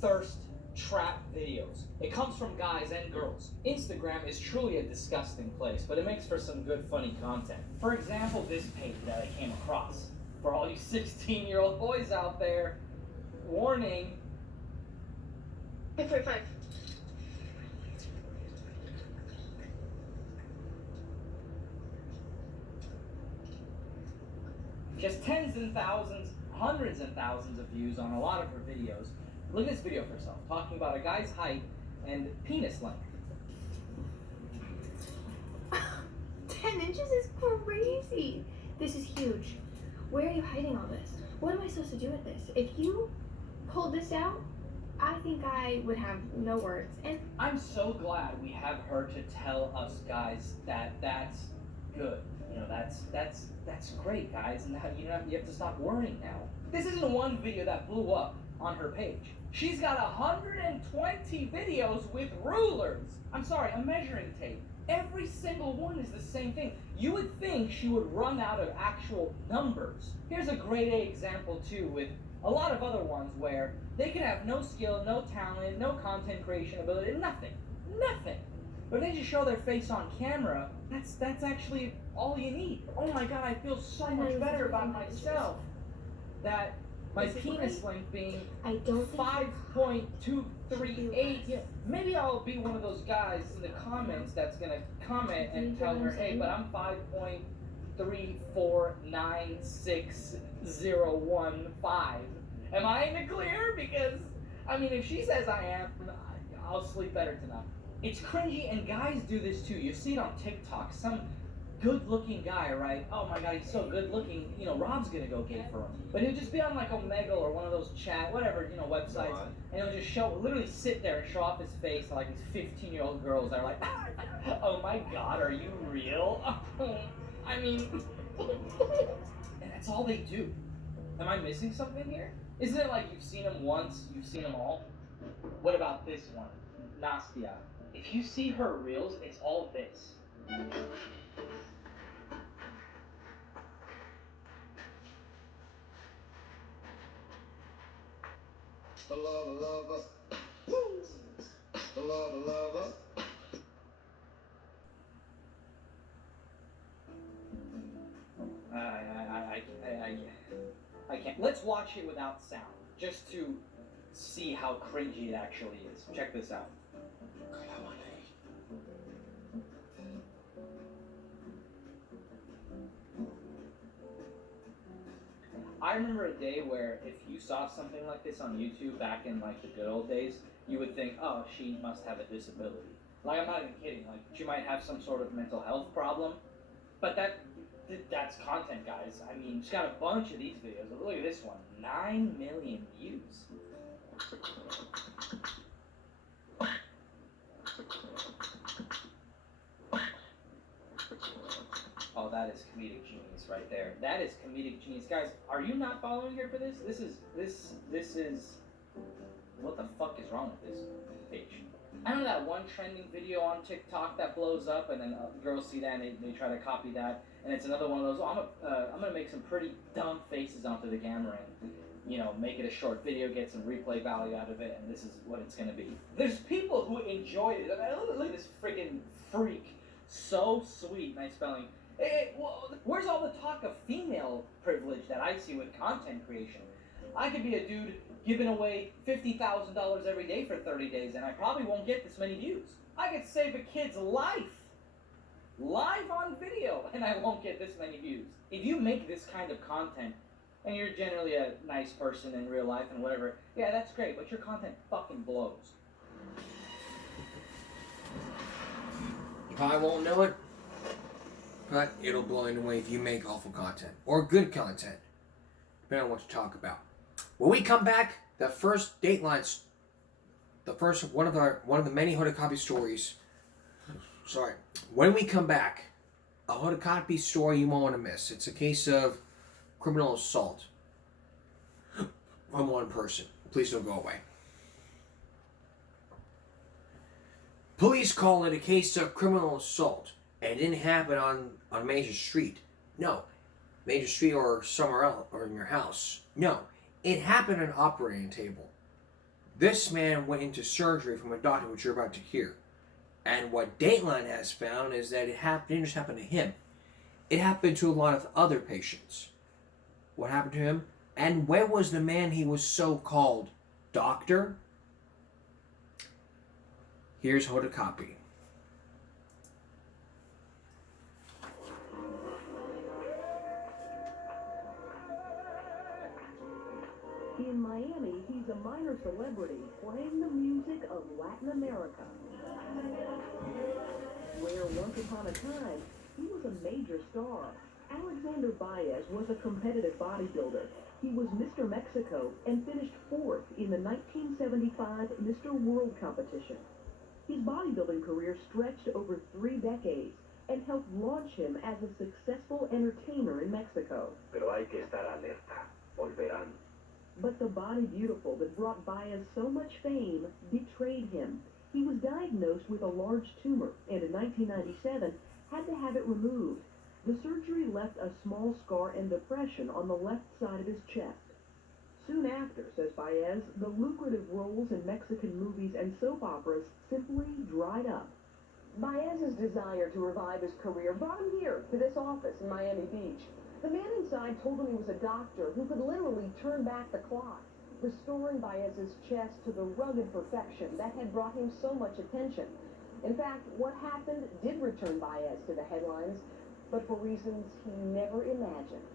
thirst trap videos? It comes from guys and girls. Instagram is truly a disgusting place, but it makes for some good funny content. For example, this page that I came across. For all you 16-year-old boys out there, warning. 545. Just tens and thousands, hundreds and thousands of views on a lot of her videos. Look at this video for yourself, talking about a guy's height and penis length. 10 inches is crazy. This is huge. Where are you hiding all this? What am I supposed to do with this? If you pulled this out, I think I would have no words. And I'm so glad we have her to tell us guys that that's good. You know, that's great, guys, and that, you have to stop worrying now. This isn't one video that blew up on her page. She's got 120 videos with rulers. I'm sorry, a measuring tape. Every single one is the same thing. You would think she would run out of actual numbers. Here's a grade A example too, with a lot of other ones where they could have no skill, no talent, no content creation ability, nothing. But they just show their face on camera. That's actually all you need. Oh my god, I feel so much better about myself. That my penis length being 5.238. Yeah, maybe I'll be one of those guys in the comments that's gonna comment and tell her, hey, but I'm 5.3496015. Am I in the clear? Because, I mean, if she says I am, I'll sleep better tonight. It's cringy, and guys do this too. You see it on TikTok. Some good-looking guy, right? Oh my god, he's so good-looking. You know, Rob's gonna go gay for him. But he'll just be on like Omegle or one of those chat, whatever, you know, websites, and he'll just literally sit there and show off his face to like these 15-year-old girls that are like, oh my god, are you real? I mean, and that's all they do. Am I missing something here? Isn't it like you've seen them once, you've seen them all? What about this one? Nastia. If you see her reels, it's all this. I can't. Let's watch it without sound, just to see how cringy it actually is. Check this out. I remember a day where if you saw something like this on YouTube back in like the good old days, you would think, oh, she must have a disability. Like, I'm not even kidding. Like, she might have some sort of mental health problem. But that's content, guys. I mean, she's got a bunch of these videos. Look at this one. 9 million views. Oh, that is comedic genius right there. That is comedic genius. Guys, are you not following her for this? This is... What the fuck is wrong with this page? I know that one trending video on TikTok that blows up, and then girls see that and they try to copy that, and it's another one of those. I'm gonna make some pretty dumb faces onto the camera and, you know, make it a short video, get some replay value out of it, and this is what it's gonna be. There's people who enjoy it. I mean, look at this freaking freak. So sweet. Nice spelling. Where's all the talk of female privilege that I see with content creation? I could be a dude giving away $50,000 every day for 30 days, and I probably won't get this many views. I could save a kid's life live on video, and I won't get this many views. If you make this kind of content, and you're generally a nice person in real life and whatever, yeah, that's great, but your content fucking blows. You probably won't know it, but it'll blow you away if you make awful content or good content, depending on what you talk about. When we come back, the first Dateline, the first one of the many Hoda Kotb stories. Sorry. When we come back, a Hoda Kotb story you won't want to miss. It's a case of criminal assault on one person. Please don't go away. Police call it a case of criminal assault, and it didn't happen on a major street. No, major street or somewhere else or in your house. No. It happened on an operating table. This man went into surgery from a doctor, which you're about to hear. And what Dateline has found is that it didn't just happen to him. It happened to a lot of other patients. What happened to him? And where was the man he was so-called doctor? Here's Hoda Kotb. In Miami, he's a minor celebrity playing the music of Latin America. Where once upon a time, he was a major star. Alexander Baez was a competitive bodybuilder. He was Mr. Mexico and finished 4th in the 1975 Mr. World competition. His bodybuilding career stretched over 3 decades and helped launch him as a successful entertainer in Mexico. Pero hay que estar alerta. Volverán. But the body beautiful that brought Baez so much fame betrayed him. He was diagnosed with a large tumor and in 1997 had to have it removed. The surgery left a small scar and depression on the left side of his chest. Soon after, says Baez, the lucrative roles in Mexican movies and soap operas simply dried up. Baez's desire to revive his career brought him here to this office in Miami Beach. The man inside told him he was a doctor who could literally turn back the clock, restoring Baez's chest to the rugged perfection that had brought him so much attention. In fact, what happened did return Baez to the headlines, but for reasons he never imagined.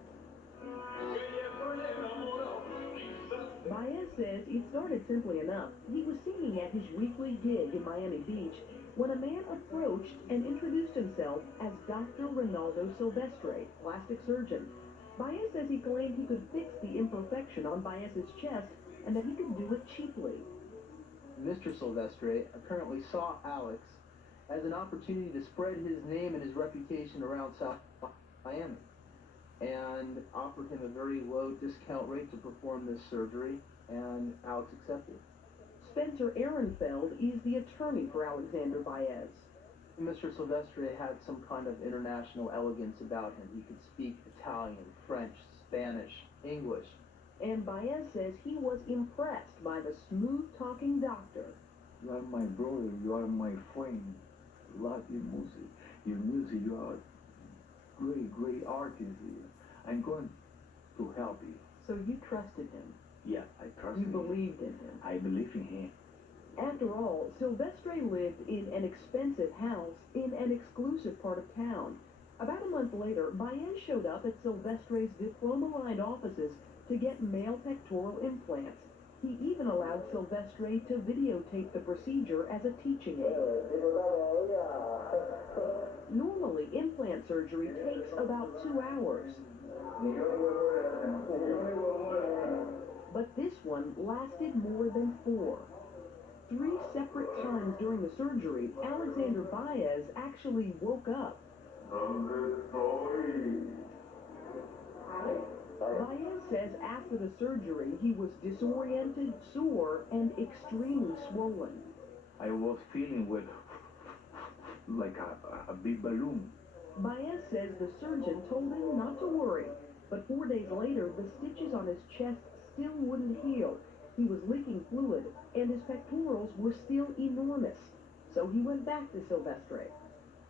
Baez says it started simply enough. He was singing at his weekly gig in Miami Beach when a man approached and introduced himself as Dr. Ronaldo Silvestre, plastic surgeon. Baez says he claimed he could fix the imperfection on Baez's chest and that he could do it cheaply. Mr. Silvestre apparently saw Alex as an opportunity to spread his name and his reputation around South Miami and offered him a very low discount rate to perform this surgery, and Alex accepted. Spencer Ehrenfeld is the attorney for Alexander Baez. Mr. Silvestre had some kind of international elegance about him. He could speak Italian, French, Spanish, English. And Baez says he was impressed by the smooth-talking doctor. You are my brother, you are my friend. Love your music. Your music, you are great, great artist here. I'm going to help you. So you trusted him? Yeah, I trust You him. believed in him? I believe in him. After all, Silvestre lived in an expensive house in an exclusive part of town. About a month later, Baez showed up at Silvestre's diploma-lined offices to get male pectoral implants. He even allowed Silvestre to videotape the procedure as a teaching aid. Normally, implant surgery takes about 2 hours. But this one lasted more than 4. 3 separate times during the surgery, Alexander Baez actually woke up. Baez says after the surgery, he was disoriented, sore, and extremely swollen. I was feeling like a big balloon. Baez says the surgeon told him not to worry, but 4 days later, the stitches on his chest still wouldn't heal. He was leaking fluid, and his pectorals were still enormous. So he went back to Silvestre.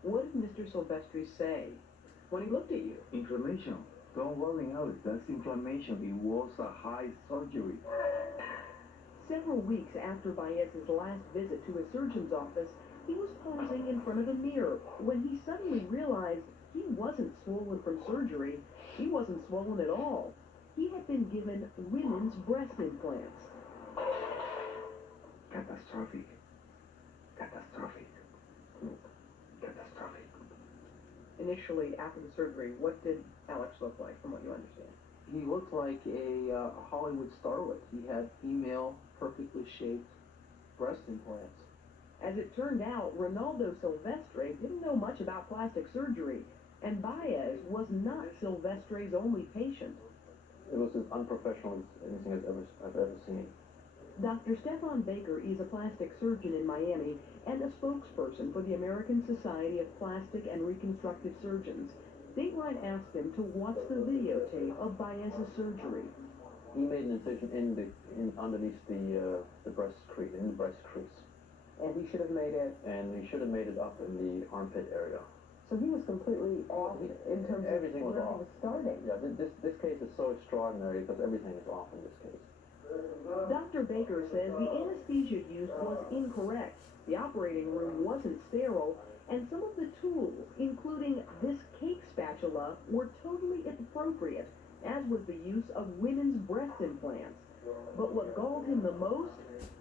What did Mr. Silvestre say when he looked at you? Inflammation. Don't worry, Alex. That's inflammation. It was a high surgery. Several weeks after Baez's last visit to his surgeon's office, he was posing in front of a mirror when he suddenly realized he wasn't swollen from surgery. He wasn't swollen at all. He had been given women's breast implants. Catastrophic. Catastrophic. Catastrophic. Initially, after the surgery, what did Alex look like, from what you understand? He looked like a Hollywood starlet. He had female, perfectly shaped breast implants. As it turned out, Ronaldo Silvestre didn't know much about plastic surgery, and Baez was not Silvestre's only patient. It was as unprofessional as anything I've ever seen. Dr. Stefan Baker is a plastic surgeon in Miami and a spokesperson for the American Society of Plastic and Reconstructive Surgeons. Dateline asked him to watch the videotape of Baez's surgery. He made an incision underneath the breast crease, in the breast crease. And he should have made it. And he should have made it up in the armpit area. So he was completely off in terms of everything was where off. he was starting. Yeah, this case is so extraordinary because everything is off in this case. Dr. Baker says the anesthesia used was incorrect. The operating room wasn't sterile, and some of the tools, including this cake spatula, were totally inappropriate, as was the use of women's breast implants. But what galled him the most?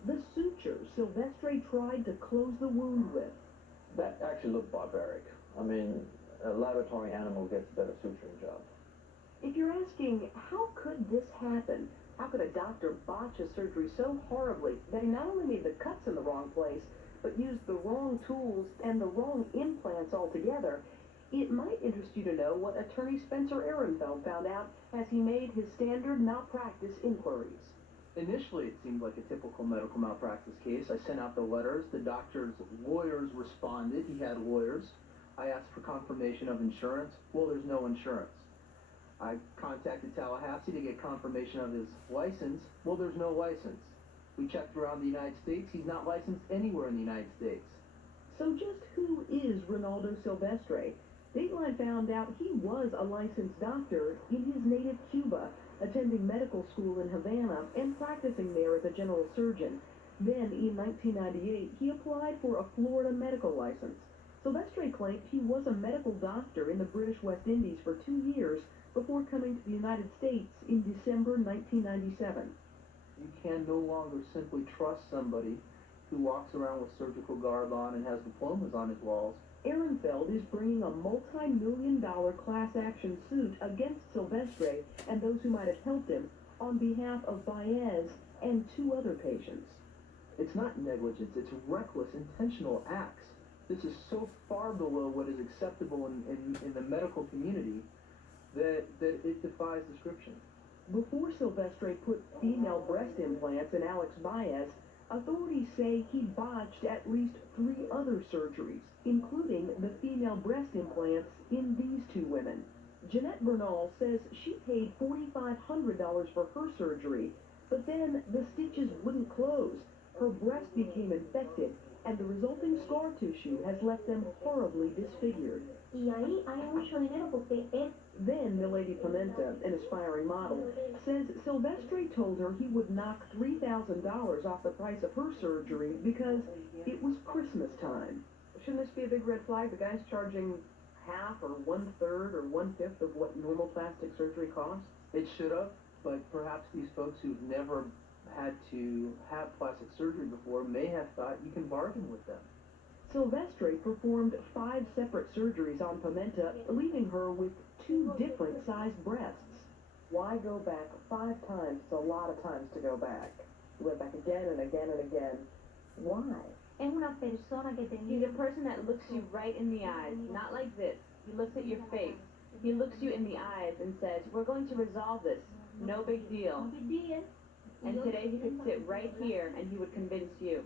The sutures Silvestre tried to close the wound with. That actually looked barbaric. I mean, a laboratory animal gets a better suturing job. If you're asking, how could this happen? How could a doctor botch a surgery so horribly that he not only made the cuts in the wrong place, but used the wrong tools and the wrong implants altogether? It might interest you to know what attorney Spencer Ehrenfeld found out as he made his standard malpractice inquiries. Initially, it seemed like a typical medical malpractice case. I sent out the letters. The doctor's lawyers responded. He had lawyers. I asked for confirmation of insurance. Well, there's no insurance. I contacted Tallahassee to get confirmation of his license. Well, there's no license. We checked around the United States. He's not licensed anywhere in the United States. So just who is Ronaldo Silvestre? Dateline found out he was a licensed doctor in his native Cuba, attending medical school in Havana and practicing there as a general surgeon. Then, in 1998, he applied for a Florida medical license. Silvestre claimed he was a medical doctor in the British West Indies for 2 years before coming to the United States in December 1997. You can no longer simply trust somebody who walks around with surgical garb on and has diplomas on his walls. Ehrenfeld is bringing a multi-million-dollar class action suit against Silvestre and those who might have helped him on behalf of Baez and 2 other patients. It's not negligence, it's reckless, intentional acts. This is so far below what is acceptable in the medical community that it defies description. Before Silvestre put female breast implants in Alex Baez, authorities say he botched at least 3 other surgeries, including the female breast implants in these 2 women. Jeanette Bernal says she paid $4,500 for her surgery, but then the stitches wouldn't close. Her breast became infected, and the resulting scar tissue has left them horribly disfigured. Then Milady Pimenta, an aspiring model, says Silvestre told her he would knock $3,000 off the price of her surgery because it was Christmas time. Shouldn't this be a big red flag? The guy's charging half or 1/3 or 1/5 of what normal plastic surgery costs? It should have. but perhaps these folks who've never had to have plastic surgery before may have thought you can bargain with them. Silvestre performed 5 separate surgeries on Pimenta, leaving her with 2 different sized breasts. Why go back 5 times? It's a lot of times to go back. You went back again and again and again. Why? He's a person that looks you right in the eyes, not like this. He looks at your face. He looks you in the eyes and says, we're going to resolve this. No big deal. And today he could sit right here and he would convince you.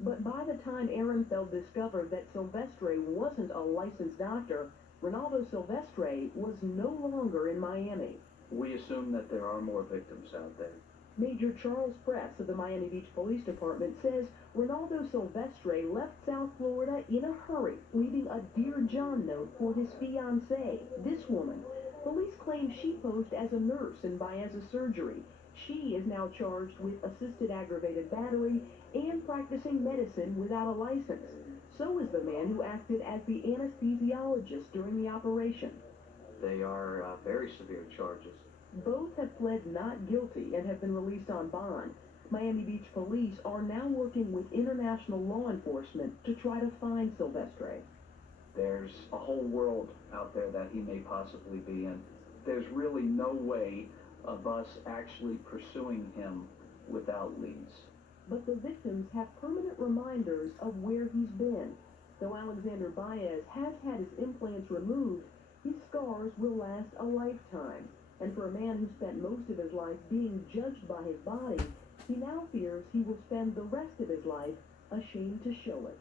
But by the time Ehrenfeld discovered that Silvestre wasn't a licensed doctor, Ronaldo Silvestre was no longer in Miami. We assume that there are more victims out there. Major Charles Press of the Miami Beach Police Department says Ronaldo Silvestre left South Florida in a hurry, leaving a Dear John note for his fiancée, this woman. Police claim she posed as a nurse in Baez's surgery. She is now charged with assisted aggravated battery and practicing medicine without a license. So is the man who acted as the anesthesiologist during the operation. They are very severe charges. Both have pled not guilty and have been released on bond. Miami Beach police are now working with international law enforcement to try to find Silvestre. There's a whole world out there that he may possibly be in. There's really no way of us actually pursuing him without leads. But the victims have permanent reminders of where he's been. Though Alexander Baez has had his implants removed, his scars will last a lifetime. And for a man who spent most of his life being judged by his body, he now fears he will spend the rest of his life ashamed to show it.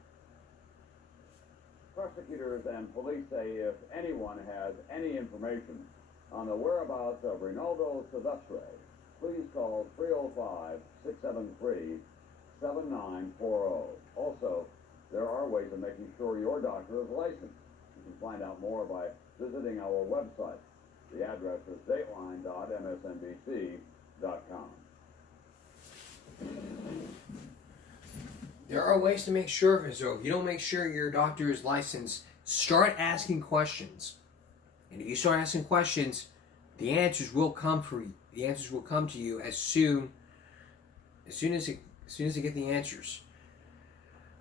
Prosecutors and police say if anyone has any information on the whereabouts of Ronaldo Silvestre, please call 305-673-7940. Also, there are ways of making sure your doctor is licensed. You can find out more by visiting our website. The address is dateline.msnbc.com. There are ways to make sure of it, so if you don't make sure your doctor is licensed, start asking questions. And if you start asking questions, the answers will come for you. The answers will come to you as soon as you get the answers.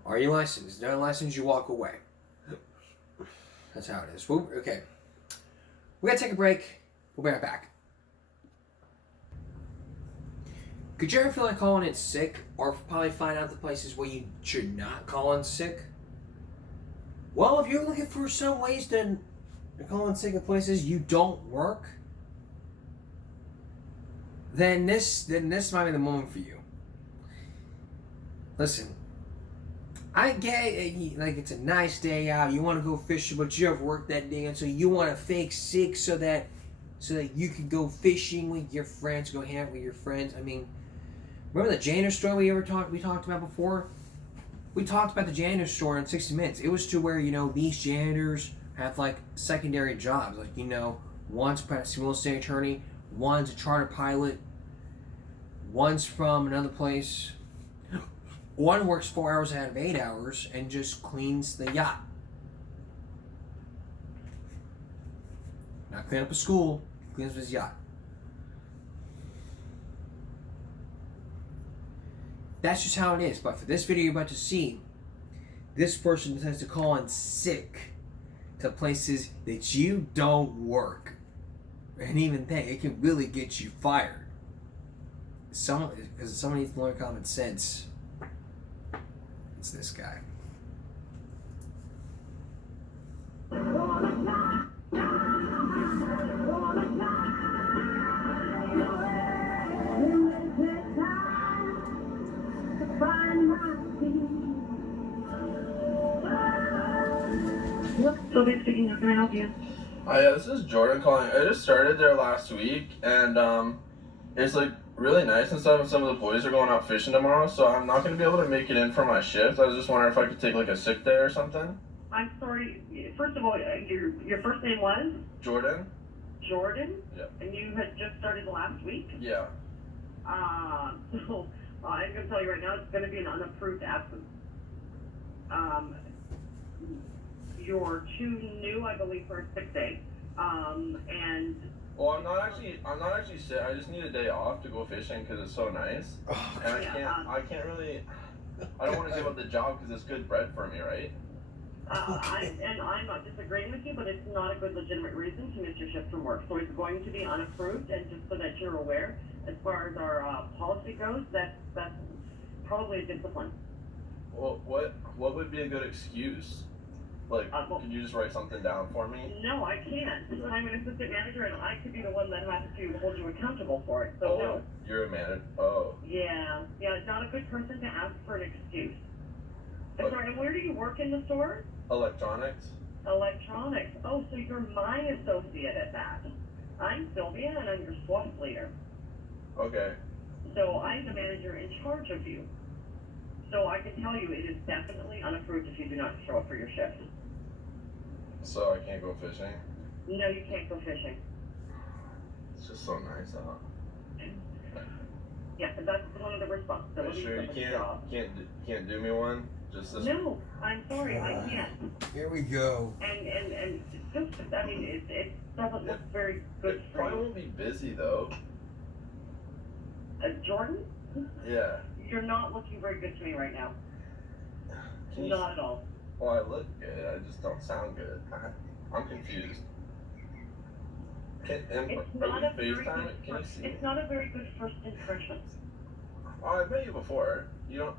Are you licensed? Not licensed, you walk away. That's how it is. Well, okay. We're going to take a break. We'll be right back. Could you ever feel like calling in sick? Or probably find out the places where you should not call in sick? Well, if you're looking for some ways to call in sick in places you don't work, then this might be the moment for you. Listen, I get it, like it's a nice day out, you want to go fishing, but you have work that day, and so you want to fake sick so that you can go fishing with your friends, go hang out with your friends. I mean, remember the janitor store we talked about before? We talked about the janitor store in 60 Minutes. It was to where, these janitors have like secondary jobs, like, one's a practicing real estate attorney, one's a charter pilot, one's from another place. One works 4 hours out of 8 hours and just cleans the yacht. Not clean up a school, cleans his yacht. That's just how it is. But for this video you're about to see, this person decides to call in sick to places that you don't work. And even then, it can really get you fired. Because someone needs to learn common sense. It's this guy. Sylvia speaking, how can I help you? Hi, this is Jordan calling. I just started there last week, and it's like really nice and stuff, and some of the boys are going out fishing tomorrow, so I'm not going to be able to make it in for my shift. I was just wondering if I could take like a sick day or something. I'm sorry, first of all, your first name was? Jordan? Jordan? Yep. And you had just started last week? Yeah. So I'm going to tell you right now, it's going to be an unapproved absence. You're too new, I believe, for a sick day. And Well, I'm not actually sick. I just need a day off to go fishing because it's so nice, and I can't really. I don't want to give up the job because it's good bread for me, right? I'm not disagreeing with you, but it's not a good legitimate reason to miss your shift from work. So it's going to be unapproved, and just so that you're aware, as far as our policy goes, that's probably a discipline. Well, what would be a good excuse? Like, can you just write something down for me? No, I can't. I'm an assistant manager, and I could be the one that has to hold you accountable for it. So no. You're a manager. Oh. Yeah, it's not a good person to ask for an excuse. Sorry, and where do you work in the store? Electronics. Electronics. Oh, so you're my associate at that. I'm Sylvia, and I'm your SWAT leader. Okay. So I'm the manager in charge of you. So I can tell you it is definitely unapproved if you do not show up for your shift. So I can't go fishing? No, you can't go fishing. It's just so nice, huh? Yeah, that's one of the responsibilities Sure, of the job. you can't do me one? Just this No, I'm sorry, I can't. Here we go. And it's just, I mean, it doesn't look very good It for probably you. won't be busy though. Jordan, Yeah. you're not looking very good to me right now. Can you- Not at all. Well, I look good. I just don't sound good. I'm confused. It's Are we not a very FaceTime? good Can you first, see? it's not a very good first impression. Oh, I've met you before. You don't.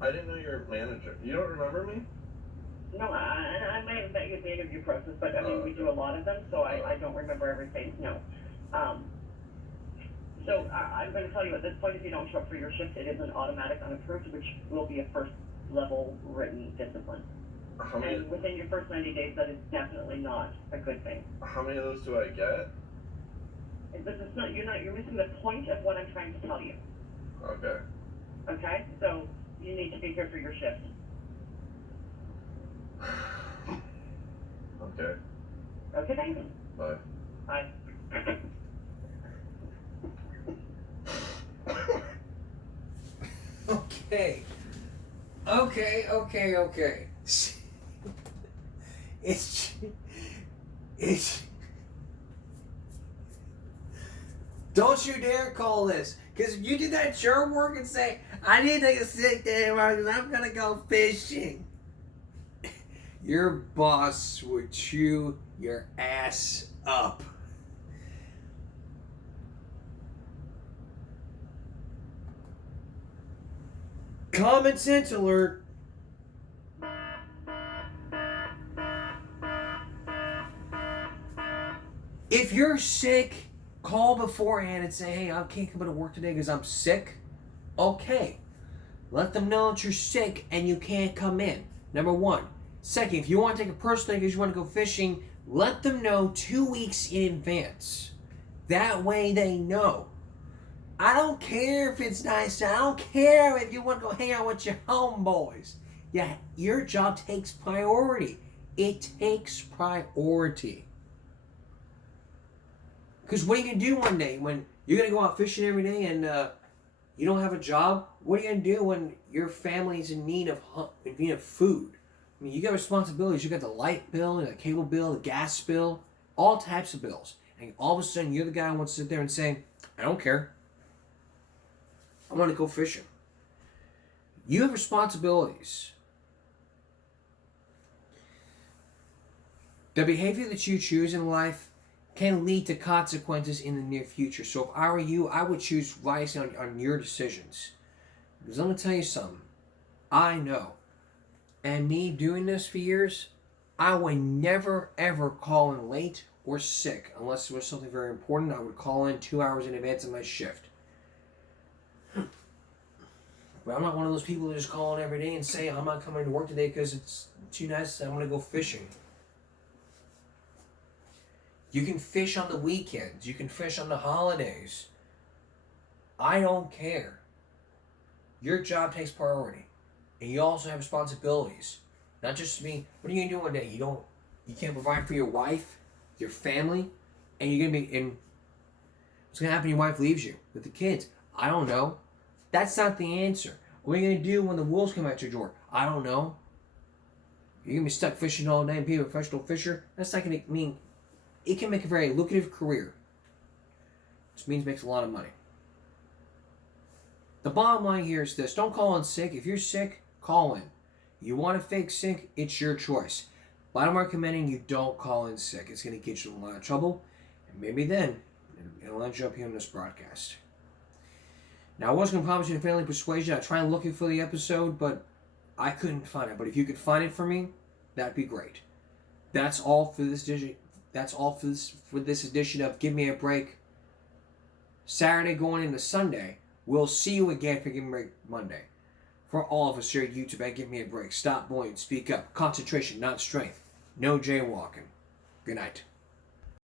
I didn't know you were a manager. You don't remember me? No, I may have met you at the interview process, but I mean, we do a lot of them, so I don't remember everything, no. So I'm going to tell you at this point, if you don't show up for your shift, it is an automatic unapproved, which will be a first level written discipline. And within your first 90 days, that is definitely not a good thing. How many of those do I get? This is not, you're missing the point of what I'm trying to tell you. Okay. Okay? So you need to be here for your shift. Okay. Okay, thanks. Bye. Bye. Okay. It's don't you dare call this, because if you did that at your work and say, I need to take a sick day tomorrow because I'm gonna go fishing, your boss would chew your ass up. Common sense alert. If you're sick, call beforehand and say, hey, I can't come to work today because I'm sick. Okay. Let them know that you're sick and you can't come in. Number one. Second, if you want to take a personal day because you want to go fishing, let them know 2 weeks in advance. That way they know. I don't care if it's nice. I don't care if you want to go hang out with your homeboys. Yeah, your job takes priority. It takes priority. Because what are you going to do one day when you're going to go out fishing every day and you don't have a job? What are you going to do when your family's in need of food? I mean, you got responsibilities. You got the light bill, the cable bill, the gas bill, all types of bills. And all of a sudden, you're the guy who wants to sit there and say, I don't care. I want to go fishing. You have responsibilities. The behavior that you choose in life can lead to consequences in the near future. So if I were you, I would choose wisely on your decisions. Because I'm going to tell you something. I know. And me doing this for years, I would never ever call in late or sick. Unless it was something very important, I would call in 2 hours in advance of my shift. But I'm not one of those people that just call in every day and say, I'm not coming to work today because it's too nice, I'm going to go fishing. You can fish on the weekends. You can fish on the holidays. I don't care. Your job takes priority. And you also have responsibilities. Not just me. What are you going to do one day? You can't provide for your wife, your family, and you're going to be in... What's going to happen when your wife leaves you with the kids? I don't know. That's not the answer. What are you going to do when the wolves come at your door? I don't know. You're going to be stuck fishing all day and be a professional fisher? That's not going to mean it can make a very lucrative career. Which means it makes a lot of money. The bottom line here is this. Don't call in sick. If you're sick, call in. You want to fake sick, it's your choice. But I'm recommending you don't call in sick. It's going to get you in a lot of trouble. And maybe then, it'll end you up here on this broadcast. Now, I was going to promise you a family persuasion. I tried looking for the episode, but I couldn't find it. But if you could find it for me, that'd be great. That's all for this edition. That's all for this edition of Give Me a Break. Saturday going into Sunday. We'll see you again for Give Me a Break Monday. For all of us here at YouTube at Give Me a Break. Stop bullying. Speak up. Concentration, not strength. No jaywalking. Good night.